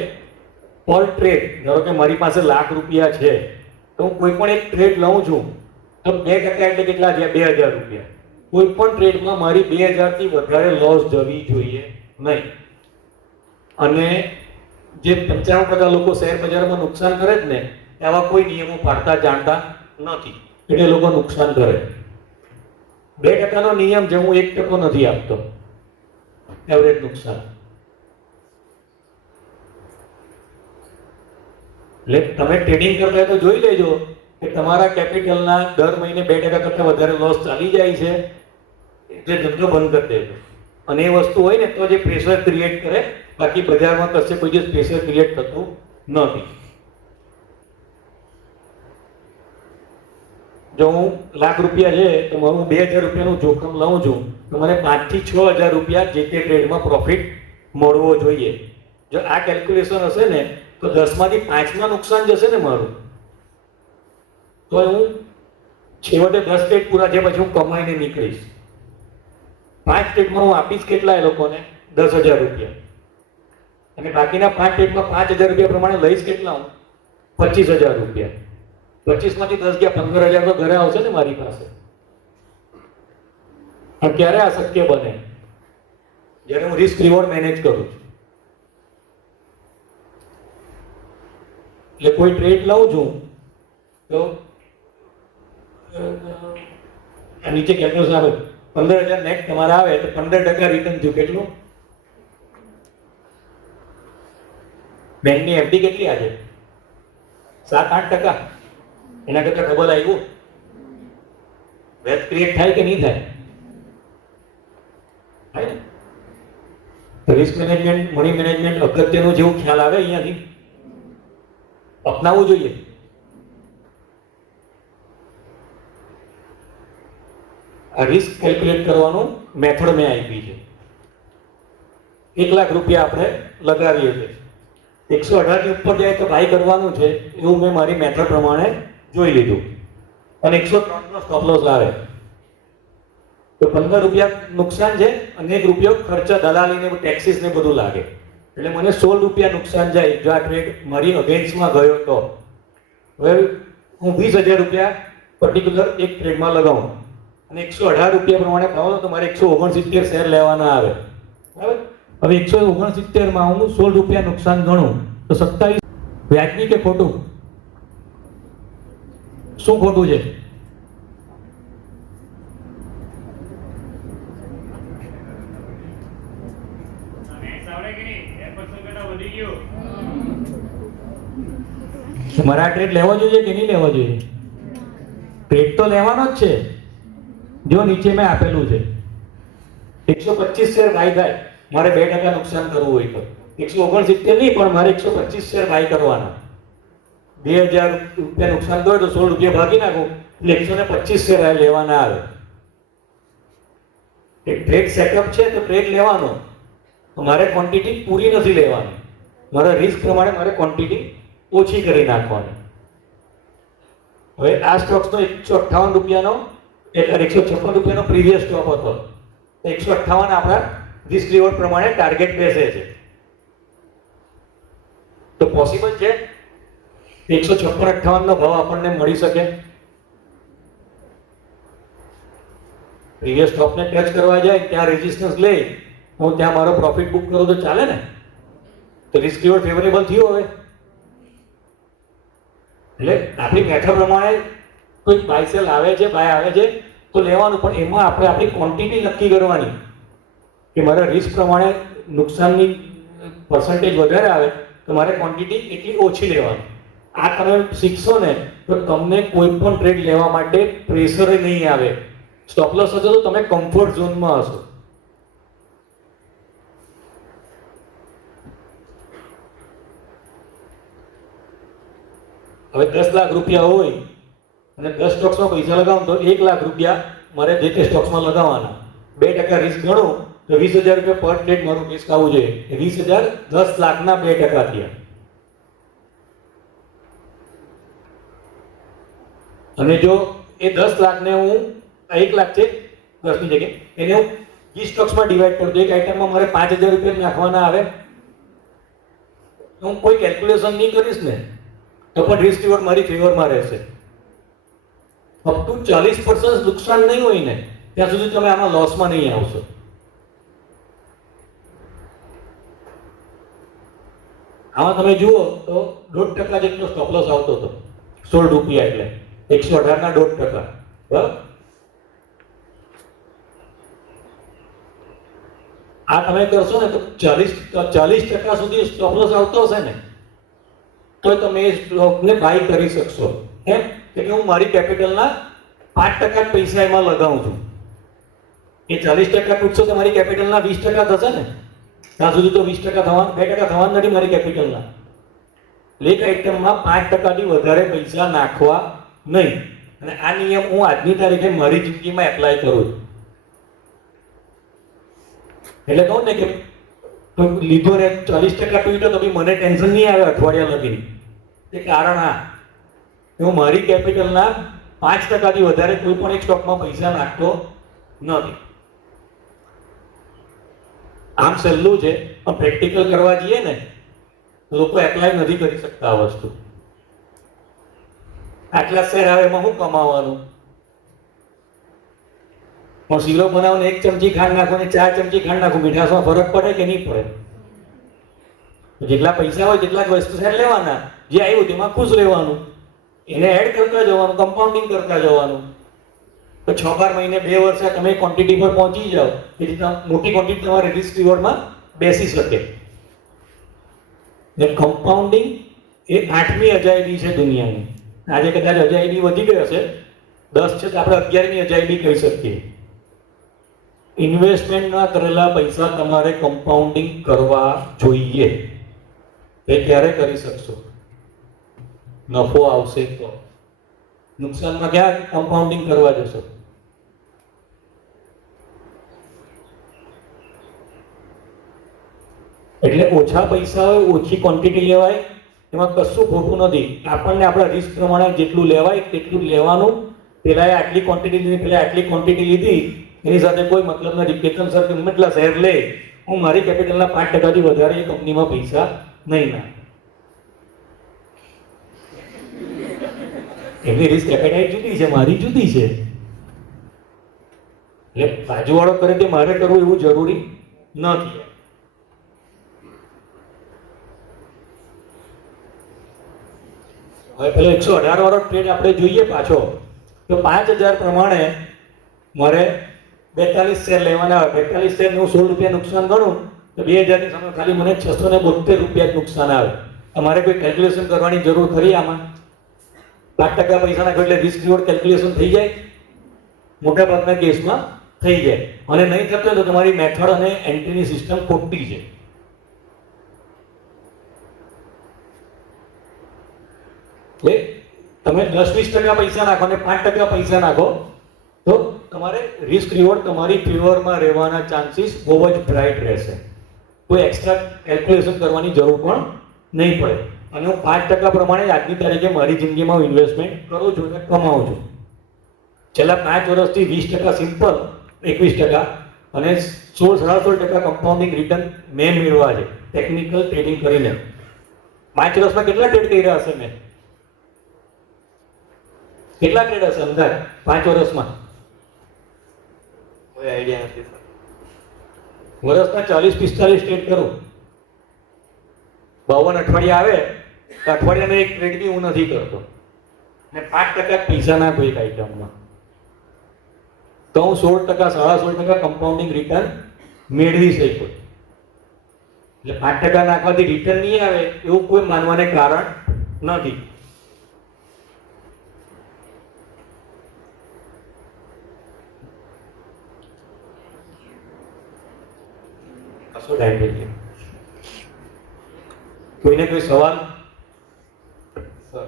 પર ટ્રેડ, ધારો કે મારી પાસે ₹1,00,000 છે તો હું કોઈ પણ એક ટ્રેડ લઉં છું તો 2% એટલે કેટલા થયા? ₹2,000. કોઈ પણ ટ્રેડમાં મારી 2,000 થી વધારે લોસ જવી જોઈએ નહીં. અને જે 95% લોકો શેર બજારમાં નુકસાન કરે જ ને એવા કોઈ નિયમો પાડતા જાણતા નથી એટલે એ લોકો નુકસાન કરે. 2%નો નિયમ જે હું 1% નથી આપતો, એવરેજ નુકસાન. એટલે તમે ટ્રેડિંગ કરતા હોય તો જોઈ લેજો કે તમારા કેપિટલના દર મહિને 2% કરતા વધારે લોસ ચાલી જાય છે એટલે ધંધો બંધ કરી દેજો. અને એ વસ્તુ હોય ને તો જે પ્રેશર ક્રિએટ કરે, બાકી બજારમાં કશે કોઈ જે પ્રેશર ક્રિએટ થતું નથી. જો હું ₹1,00,000 છે તો હું ₹2,000 જોખમ લઉં છું તો મને 5,000 થી 6,000 જે તે ટ્રેડમાં પ્રોફિટ મળવો જોઈએ. જો આ કેલ્ક્યુલેશન હશે ને તો 10 માંથી 5માં નુકસાન જશે ને મારું, તો હું છેવટે 10 ટ્રેડ પૂરા થયા પછી હું કમાઈને નીકળીશ. 5 ટ્રેડમાં હું આપીશ કેટલા એ લોકોને? ₹10,000. અને બાકીના 5 ટ્રેડમાં ₹5,000 પ્રમાણે લઈશ કેટલા હું? ₹25,000. 25 માંથી 10 ગયા 15,000 તો ઘરે આવશે ને મારી પાસે. પણ ક્યારે આ શક્ય બને? જ્યારે હું રિસ્ક રિવોર્ડ મેનેજ કરું છું. એટલે કોઈ ટ્રેડ લઉં છું તો આ નીચે કેલ્ક્યુલેશન આવે 15,000 નેટ તમારા આવે તો 15% રિટર્ન થયું. કેટલું? બેંકની એફડી કેટલી આજે? 7-8%. એના કરતા ડબલ આવ્યું. વેલ્થ ક્રિએટ થાય કે નહીં થાય? થાય ને? રિસ્ક મેનેજમેન્ટ, મની મેનેજમેન્ટ અગત્યનું જેવું ખ્યાલ આવે અહીંયાથી અપનાવવું જોઈએ. આ રિસ્ક કેલ્ક્યુલેટ કરવાનું મેથડ મેં આપી છે. 1 લાખ રૂપિયા આપણે લગાવીએ છીએ, 118 ની ઉપર જાય તો બાય કરવાનું છે એવું મેં મારી મેથડ પ્રમાણે જોઈ લીધું અને 103 નો સ્ટોપ લોસ આવે તો 15 રૂપિયા નુકસાન છે અને 1 રૂપિયો ખર્ચા દલાલી ને ટેક્સીસ ને બધું લાગે એટલે મને 16 રૂપિયા નુકસાન જાય જો આ ટ્રેડ મારી અગેન્સ્ટમાં ગયો તો. હવે હું 20,000 રૂપિયા પર્ટિક્યુલર એક ટ્રેડમાં લગાવું અને 118 રૂપિયા પ્રમાણે ભાવ તો મારે 169 શેર લેવાના આવે બરાબર. હવે 169 માં હું 16 રૂપિયા નુકસાન ગણું તો 27 વ્યાજબી કે ખોટું? શું ખોટું છે? મારે આ ટ્રેડ લેવો જોઈએ કે નહીં લેવો જોઈએ? ટ્રેડ તો લેવાનો જ છે. જો નીચે મેં આપેલું છે 125 શેર બાય થાય, મારે 2% નુકસાન કરવું હોય તો 169 નહીં પણ મારે 125 શેર બાય કરવાના. 2000 રૂપિયા નુકસાન થયું તો 16 રૂપિયા ભાગી નાખું એટલે 125 શેર લેવાના આવે. એક ટ્રેડ સેટઅપ છે તો ટ્રેડ લેવાનો, મારે ક્વોન્ટિટી પૂરી નથી લેવાની, મારા રિસ્ક પ્રમાણે મારે ક્વોન્ટિટી ઓછી કરી નાખવાની. હવે આ સ્ટોક્સનો 158 રૂપિયાનો એટલે 156 રૂપિયાનો પ્રીવિયસ સ્ટોક હતો, 158 આપણા રિસ્ક રિવોર્ડ પ્રમાણે ટાર્ગેટ બેસે છે. તો પોસિબલ છે 156.58 નો ભાવ આપણને મળી શકે? પ્રીવિયસ સ્ટોકને ટચ કરવા જાય ત્યાં રેઝિસ્ટન્સ લે, હું ત્યાં મારો પ્રોફિટ બુક કરું તો ચાલે ને? તો રિસ્ક રિવોર્ડ ફેવરેબલ થયો હવે. એટલે આપણી મેથડ પ્રમાણે કોઈ બાય સેલ આવે છે, બાય આવે છે તો લેવાનું, પણ એમાં આપણે આપણી ક્વોન્ટિટી નક્કી કરવાની કે મારા રિસ્ક પ્રમાણે નુકસાનની પર્સન્ટેજ વધારે આવે તો મારે ક્વોન્ટિટી એટલી ઓછી લેવાની. આ તમે શીખશો ને તો તમને કોઈ પણ ટ્રેડ લેવા માટે પ્રેશર નહીં આવે. સ્ટોપ લોસ હશે તો તમે કમ્ફર્ટ ઝોનમાં હશો. હવે 10 લાખ રૂપિયા હોય અને 10 સ્ટોક્સમાં પૈસા લગાવું તો 1 લાખ રૂપિયા મારે જે તે સ્ટોક્સમાં લગાવવાના. 2% રિસ્ક ગણું તો 20,000 રૂપિયા પર ટ્રેડ મારું રિસ્ક આવવું જોઈએ. 20,000 10 લાખના 2% થયા. અને જો એ 10 લાખને હું 1 લાખ છે 10 ની જગ્યાએ એને હું 20 સ્ટોક્સમાં ડિવાઈડ કરું તો એક આઈટમમાં મારે 5,000 રૂપિયા નાખવાના આવે. હું કોઈ કેલ્ક્યુલેશન નહીં કરીશ ને તો પણ રિસ્ક રિવોર્ડ મારી ફેવરમાં રહેશે. અપ ટુ 40% નુકસાન નહીં હોય ને ત્યાં સુધી તમે આમાં લોસમાં નહીં આવશો. આમાં તમે જુઓ તો 1.5% જેટલો સ્ટોપ લોસ આવતો હતો, 16 રૂપિયા એટલે 118 ના 1.5%. બરાબર. આ તમે કરશો ને તો 40% સુધી સ્ટોપ લોસ આવતો હશે ને તો તમે એ સ્ટોકને બાય કરી શકશો. એમ કે હું મારી કેપિટલના 5% પૈસા એમાં લગાવું છું. એ 40% તૂટશે તો મારી કેપિટલના 20% થશે ને. ત્યાં સુધી તો 20% થવાનું, 2% થવાનું નથી મારી કેપિટલના. એક આઈટમમાં 5% થી વધારે પૈસા નાખવા નહીં. અને આ નિયમ હું આજની તારીખે મારી જિંદગીમાં એપ્લાય કરું છું. એટલે કહું ને કે લીધો ને 40% તૂટ્યો તો બી મને ટેન્શન નહીં આવે અઠવાડિયા લગી. એ કારણ આ હું મારી કેપિટલના 5% થી વધારે કોઈ પણ એક સ્ટોકમાં પૈસા નાખતો નથી. આમ સહેલું છે પણ પ્રેક્ટિકલ કરવા જઈએ ને લોકો એપ્લાય નથી કરી શકતા આ વસ્તુ. આટલા શેર આવે એમાં શું કમાવાનું? હું શીરો બનાવું ને 1 ચમચી ખાંડ નાખું ને 4 ચમચી ખાંડ નાખું, મીઠાશમાં ફરક પડે કે નહીં પડે? જેટલા પૈસા હોય તેટલા જ વસ્તુ શેર લેવાના, જે આવ્યું તેમાં ખુશ રહેવાનું, એને એડ કરતા જવાનું, કમ્પાઉન્ડિંગ કરતા જવાનું. તો 6-12 મહિને 2 વર્ષે તમે ક્વોન્ટિટી પર પહોંચી જાઓ એટલે મોટી ક્વોન્ટિટી તમારે રિસ્ક રિવોર્ડમાં બેસી શકે. એટલે કમ્પાઉન્ડિંગ એ 8મી અજાયબી છે દુનિયાની. આજે કદાચ અજાયબી વધી ગઈ હશે, 10 છે તો આપણે 11મી અજાયબી કહી શકીએ. ઇન્વેસ્ટમેન્ટના કરેલા પૈસા તમારે કમ્પાઉન્ડિંગ કરવા જોઈએ. એ ક્યારે કરી શકશો? નફો આવશે તો. નુકસાનમાં ક્યાં કમ્પાઉન્ડિંગ કરવા જશો? એટલે ઓછા પૈસા હોય, ઓછી ક્વોન્ટિટી લેવાય, એમાં કશું ખોટું નથી. આપણને આપણા રિસ્ક પ્રમાણે જેટલું લેવાય તેટલું લેવાનું. પેલાએ આટલી ક્વોન્ટિટી લીધી, પેલા આટલી ક્વોન્ટિટી લીધી, એની સાથે કોઈ મતલબ નથી. કેતન સર ગમે એટલા શેર લે, હું મારી કેપિટલના 5%થી વધારે એ કંપનીમાં પૈસા નહીં નાખું. એમની રિસ્ક એપેટાઇટ જુદી છે, મારી જુદી છે. એટલે બાજુવાળો કરે તે મારે કરવું એવું જરૂરી નથી. હવે પેલો 118 વાળો ટ્રેડ આપણે જોઈએ પાછો, તો 5000 પ્રમાણે મારે 42 શેર લેવાના આવે. 42 શેર હું 16 રૂપિયા નુકસાન ગણું તો 2000 ની સામે ખાલી મને 672 રૂપિયા નુકસાન આવે. તમારે કોઈ કેલ્ક્યુલેશન કરવાની જરૂર ખરી આમાં? 5% પૈસા નાખો એટલે રિસ્ક રિવોર્ડ કેલ્ક્યુલેશન થઈ જાય? મોટા ભાગના કેસમાં થઈ જાય. અને નહીં થતું તો તમારી મેથડ અને એન્ટ્રીની સિસ્ટમ ખોટી છે. એટલે તમે 10-20% પૈસા નાખો અને 5% પૈસા નાખો તો તમારે રિસ્ક રિવોર્ડ તમારી ફેવરમાં રહેવાના ચાન્સીસ બહુ જ બ્રાઇટ રહેશે. કોઈ એક્સ્ટ્રા કેલ્ક્યુલેશન કરવાની જરૂર પણ નહીં પડે. અને હું 5% પ્રમાણે આજની તારીખે મારી જિંદગીમાં ઇન્વેસ્ટમેન્ટ કરું છું અને કમાઉં છું. છેલ્લા 5 વર્ષથી 20% સિમ્પલ, 21% અને 16-17% કમ્પાઉન્ડિંગ રિટર્ન મેં મેળવ્યા છે ટેકનિકલ ટ્રેડિંગ કરીને. 5 વર્ષમાં કેટલા ટ્રેડ કર્યા હશે મેં? કેટલા ટ્રેડ હશે અંદાજ 5 વર્ષમાં? કોઈ આઈડિયા નથી સર. વર્ષના 40-45 ટ્રેડ કરું. 52 અઠવાડિયા આવે તો અઠવાડિયામાં એક ટ્રેડ બી હું નથી કરતો. ને 5% પૈસા નાખો એક આઈટમમાં તો હું 16%-16.5% કમ્પાઉન્ડિંગ રિટર્ન મેળવી શકું. એટલે 5% નાખવાથી રિટર્ન નહીં આવે એવું કોઈ માનવાને કારણ નથી. કોઈને કોઈ સવાલ? સર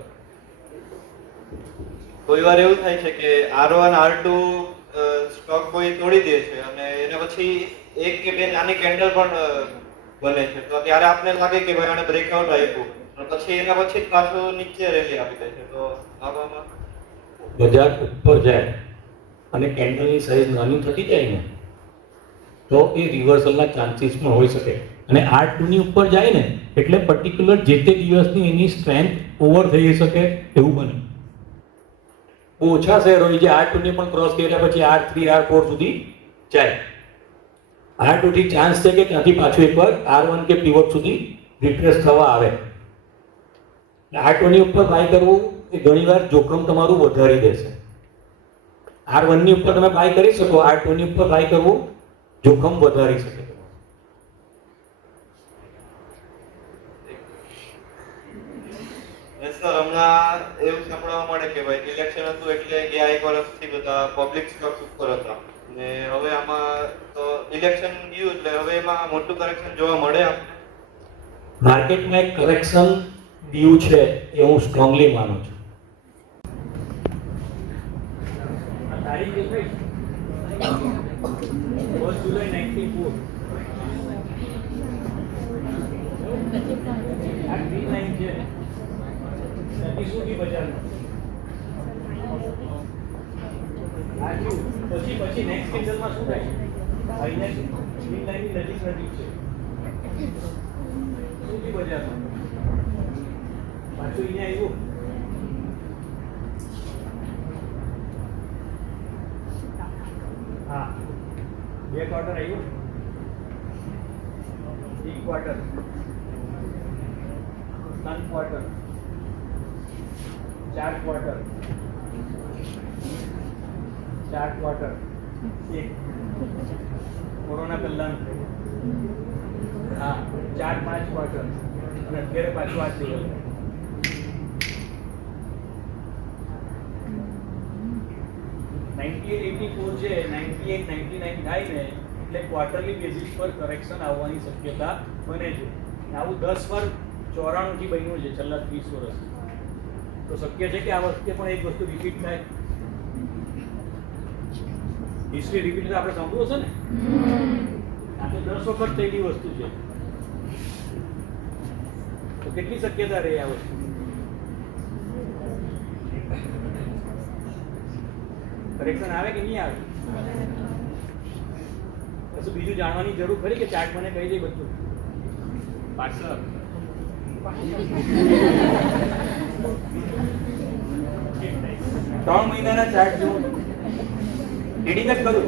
કોઈ વાર એવું થાય છે કે R1 R2 સ્ટોક કોઈ તોડી દે છે અને એના પછી એક કે બે નાની કેન્ડલ પણ બને છે, તો ત્યારે આપને લાગે કે ભાઈ આને બ્રેકઆઉટ આપ્યું, પણ પછી એના પછી જ પાછું નીચે રેલી આપી દે છે. તો આવામાં બજાર ઉપર જાય અને કેન્ડલની સાઈઝ નાની થતી જાય ને તો એ રિવર્સલના ચાન્સીસ પણ હોઈ શકે. અને R2 ની ઉપર જાય ને એટલે પર્ટિક્યુલર જે તે દિવસની એની સ્ટ્રેન્થ ઓવર થઈ શકે એવું બને. બહુ ઓછા શેર હોય જે R2 ને પણ ક્રોસ કર્યા પછી R3 R4 સુધી જાય. R2 થી ચાન્સ છે કે ત્યાંથી પાછું એકવાર R1 કે પીવોટ સુધી રિટ્રેસ થવા આવે. R2 ની ઉપર બાય કરવું એ ઘણીવાર જોખમ તમારું વધારી દેશે. R1 ની ઉપર તમે બાય કરી શકો, R2 ની ઉપર બાય કરવું જોખમ વધારી શકે. સર હમણાં એવું સાંભળવા મળે કે ભાઈ ઇલેક્શન હતું એટલે ગયા 1 વર્ષથી બધા પબ્લિક સ્ટોક્સ ઉપર હતા ને હવે આમાં તો ઇલેક્શન ગયું એટલે હવે એમાં મોટું કરેક્શન જોવા મળે આપણે? માર્કેટમાં એક કરેક્શન ડ્યુ છે એ હું સ્ટ્રોંગલી માનું છું. તારીખ છે 1 જુલાઈ 94. આ ગ્રીન લાઈન છે સુધી બજારમાં પછી નેક્સ્ટ કેન્ડલમાં શું થાય? અહીંયા ગ્રીન લાઈનની નજીક છે સુધી બજારમાં પાછું અહીંયા આવ્યું. હા 2 ક્વાર્ટર આવ્યું, 3 ક્વાર્ટર, 3 ક્વાર્ટર, 4 क्वार्टर, 4 क्वार्टर, एक कोरोना પહેલા હા 4-5 ક્વાર્ટર અને અત્યારે પાછું આ લેવલ 94 98-84 છે 98-99 થાય ને એટલે ક્વાર્ટરલી બેઝિસ પર કરેક્શન આવવાની શક્યતા બને છે. આવું 10 વાર 94 થી બન્યું છે છેલ્લા 30 વર્ષ. તો શક્ય છે કે આ વખતે પણ એક વસ્તુ રિપીટ થાય. હિસ્ટ્રી રિપીટ આપણે સાંભળ્યું હશે ને, આ તો 10 વખત થયેલી વસ્તુ છે. તો કેટલી શક્યતા રહે આ વસ્તુ? કરેક્શન આવે કે નહીં આવે? કશું બીજું જાણવાની જરૂર ખરી કે ચાર્ટ મને કહી દે બધું? પાછળ 3 મહિનાના ચાર્ટ જો રીડિંગ જ કરું.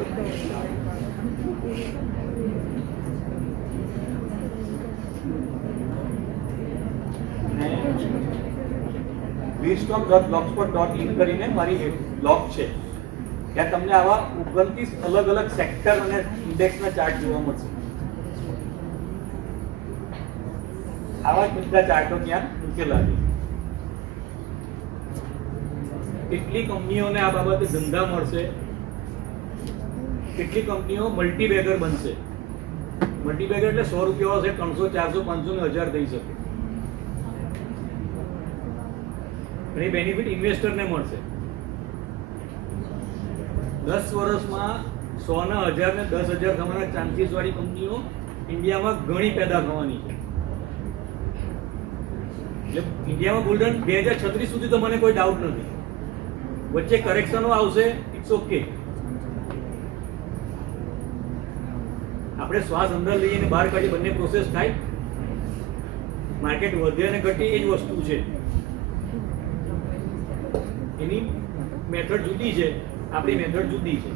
વીરસ્ટોક.blogspot.in કરીને મારી બ્લોગ છે, ત્યાં તમને આવા 29 અલગ અલગ સેક્ટર અને ઇન્ડેક્સના ચાર્ટ જોવા મળશે. આવા જ બધા ચાર્ટો ત્યાં મૂકેલા છે. કેટલી કંપનીઓને આ બાબતે ધંધા મળશે, કેટલી કંપનીઓ મલ્ટીબેગર બનશે. મલ્ટીબેગર એટલે 100 રૂપિયા હશે, 300, 400, 500 ને 1000 થઈ શકે. અને એ બેનિફિટ ઇન્વેસ્ટરને મળશે. 10 વર્ષમાં 100 ને 1000 ને 10,000 થવાના ચાન્સીસ વાળી કંપનીઓ ઇન્ડિયામાં ઘણી પેદા થવાની છે. એટલે ઇન્ડિયામાં ગોલ્ડન 2036 સુધી તો મને કોઈ ડાઉટ નથી. વચ્ચે કરેક્શનો આવશે, ઇટ્સ ઓકે. આપણે શ્વાસ અંદર લઈએ અને બહાર કાઢી બંને પ્રોસેસ થાય. માર્કેટ વધે અને ઘટે એ જ વસ્તુ છે. એની મેથડ જુદી છે, આપણી મેથડ જુદી છે.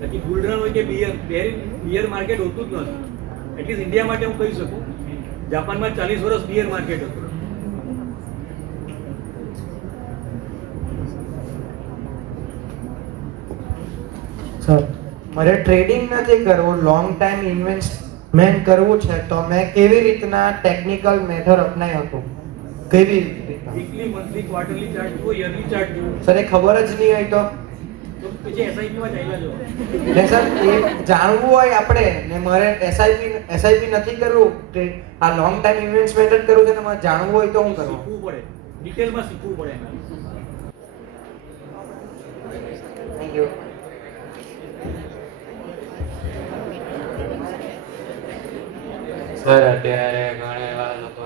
પછી બુલ રન હોય કે બિયર માર્કેટ હોતું જ નથી. એટલીસ્ટ ઇન્ડિયા માટે હું કહી શકું, જાપાનમાં 40 વર્ષ બિયર માર્કેટ હતું. સર, મારે ટ્રેડિંગ નથી કરવું, લોંગ ટાઈમ ઇન્વેસ્ટમેન્ટ કરવું છે, તો મેં કેવી રીતના ટેકનિકલ મેથડ અપનાવ્યો હતો? કેવી રીતના? વીકલી, મંથલી, ક્વાર્ટરલી ચાર્ટ જુઓ, યરલી ચાર્ટ જુઓ. સર, એ ખબર જ નહીં હોય તો પછી એસઆઈપી માં ચાલ્યા જાઓ. ને સર, એ જાણવું હોય આપણે, ને મારે એસઆઈપી નથી કરવું, આ લોંગ ટાઈમ ઇન્વેસ્ટમેન્ટ જ કરવું છે, ને મારે જાણવું હોય તો હું કરું? શીખવું પડે, ડિટેલમાં શીખવું પડે. Thank you. સર, અત્યારે ઘણા એવા લોકો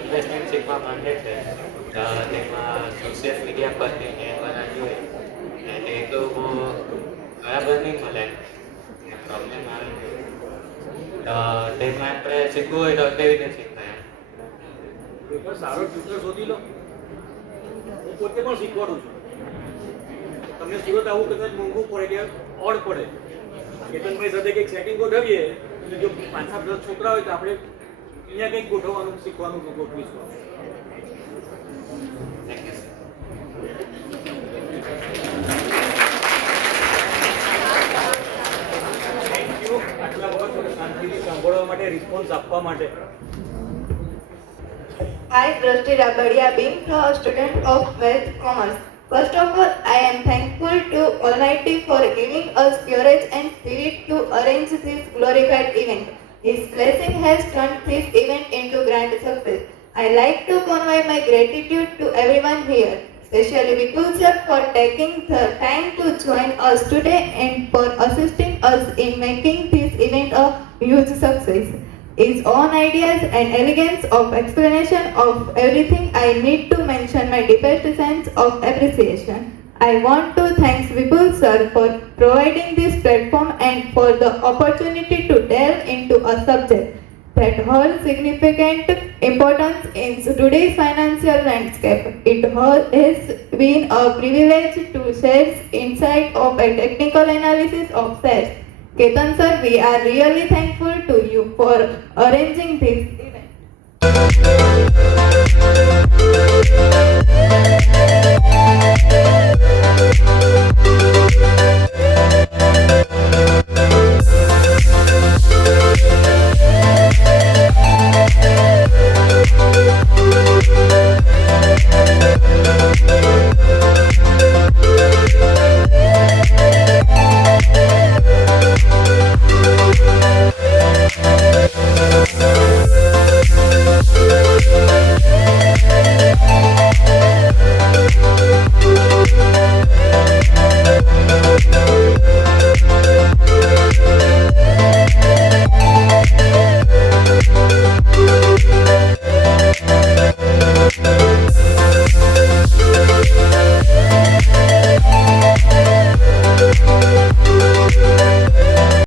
ઇન્વેસ્ટમેન્ટ શીખવા માંગે છે, તેમાં સોશિયલ મીડિયા પરથી એ બધા જોઈએ અને એ તો બહુ બરાબર નહીં મળે, પ્રોબ્લેમ આવે છે. તો તેમાં આપણે શીખવું હોય તો કેવી રીતે શીખાય? એક સારો ટ્યુટર શોધી લો. હું પોતે પણ શીખવાડું છું. તમને સુરત આવું કદાચ મોંઘું પડે કે ઓડ પડે, કેતનભાઈ સાથે કંઈક સેટિંગ ગોઠવીએ, જો 5-10 છોકરા હોય તો આપણે અહીંયા કંઈક ગોઠવવાનું શીખવાનું ગોઠવીશું. Thank you. આટલા વખત શાંતિથી સાંભળવા માટે, રિસ્પોન્સ આપવા માટે. Hi, Drashti Rabadia, being a student of 12th Commerce. First of all, I am thankful to Almighty for giving us courage and spirit to arrange this glorified event. His blessing has turned this event into grand success. I like to convey my gratitude to everyone here, especially Vipul sir for taking the time to join us today and for assisting us in making this event a huge success. His own ideas and elegance of explanation of everything, I need to mention my deepest sense of appreciation. I want to thank Vipul sir for providing this platform and for the opportunity to delve into a subject that holds significant importance in today's financial landscape. It has been a privilege to share insight of a technical analysis of shares. Ketan sir, we are really thankful to you for arranging this event.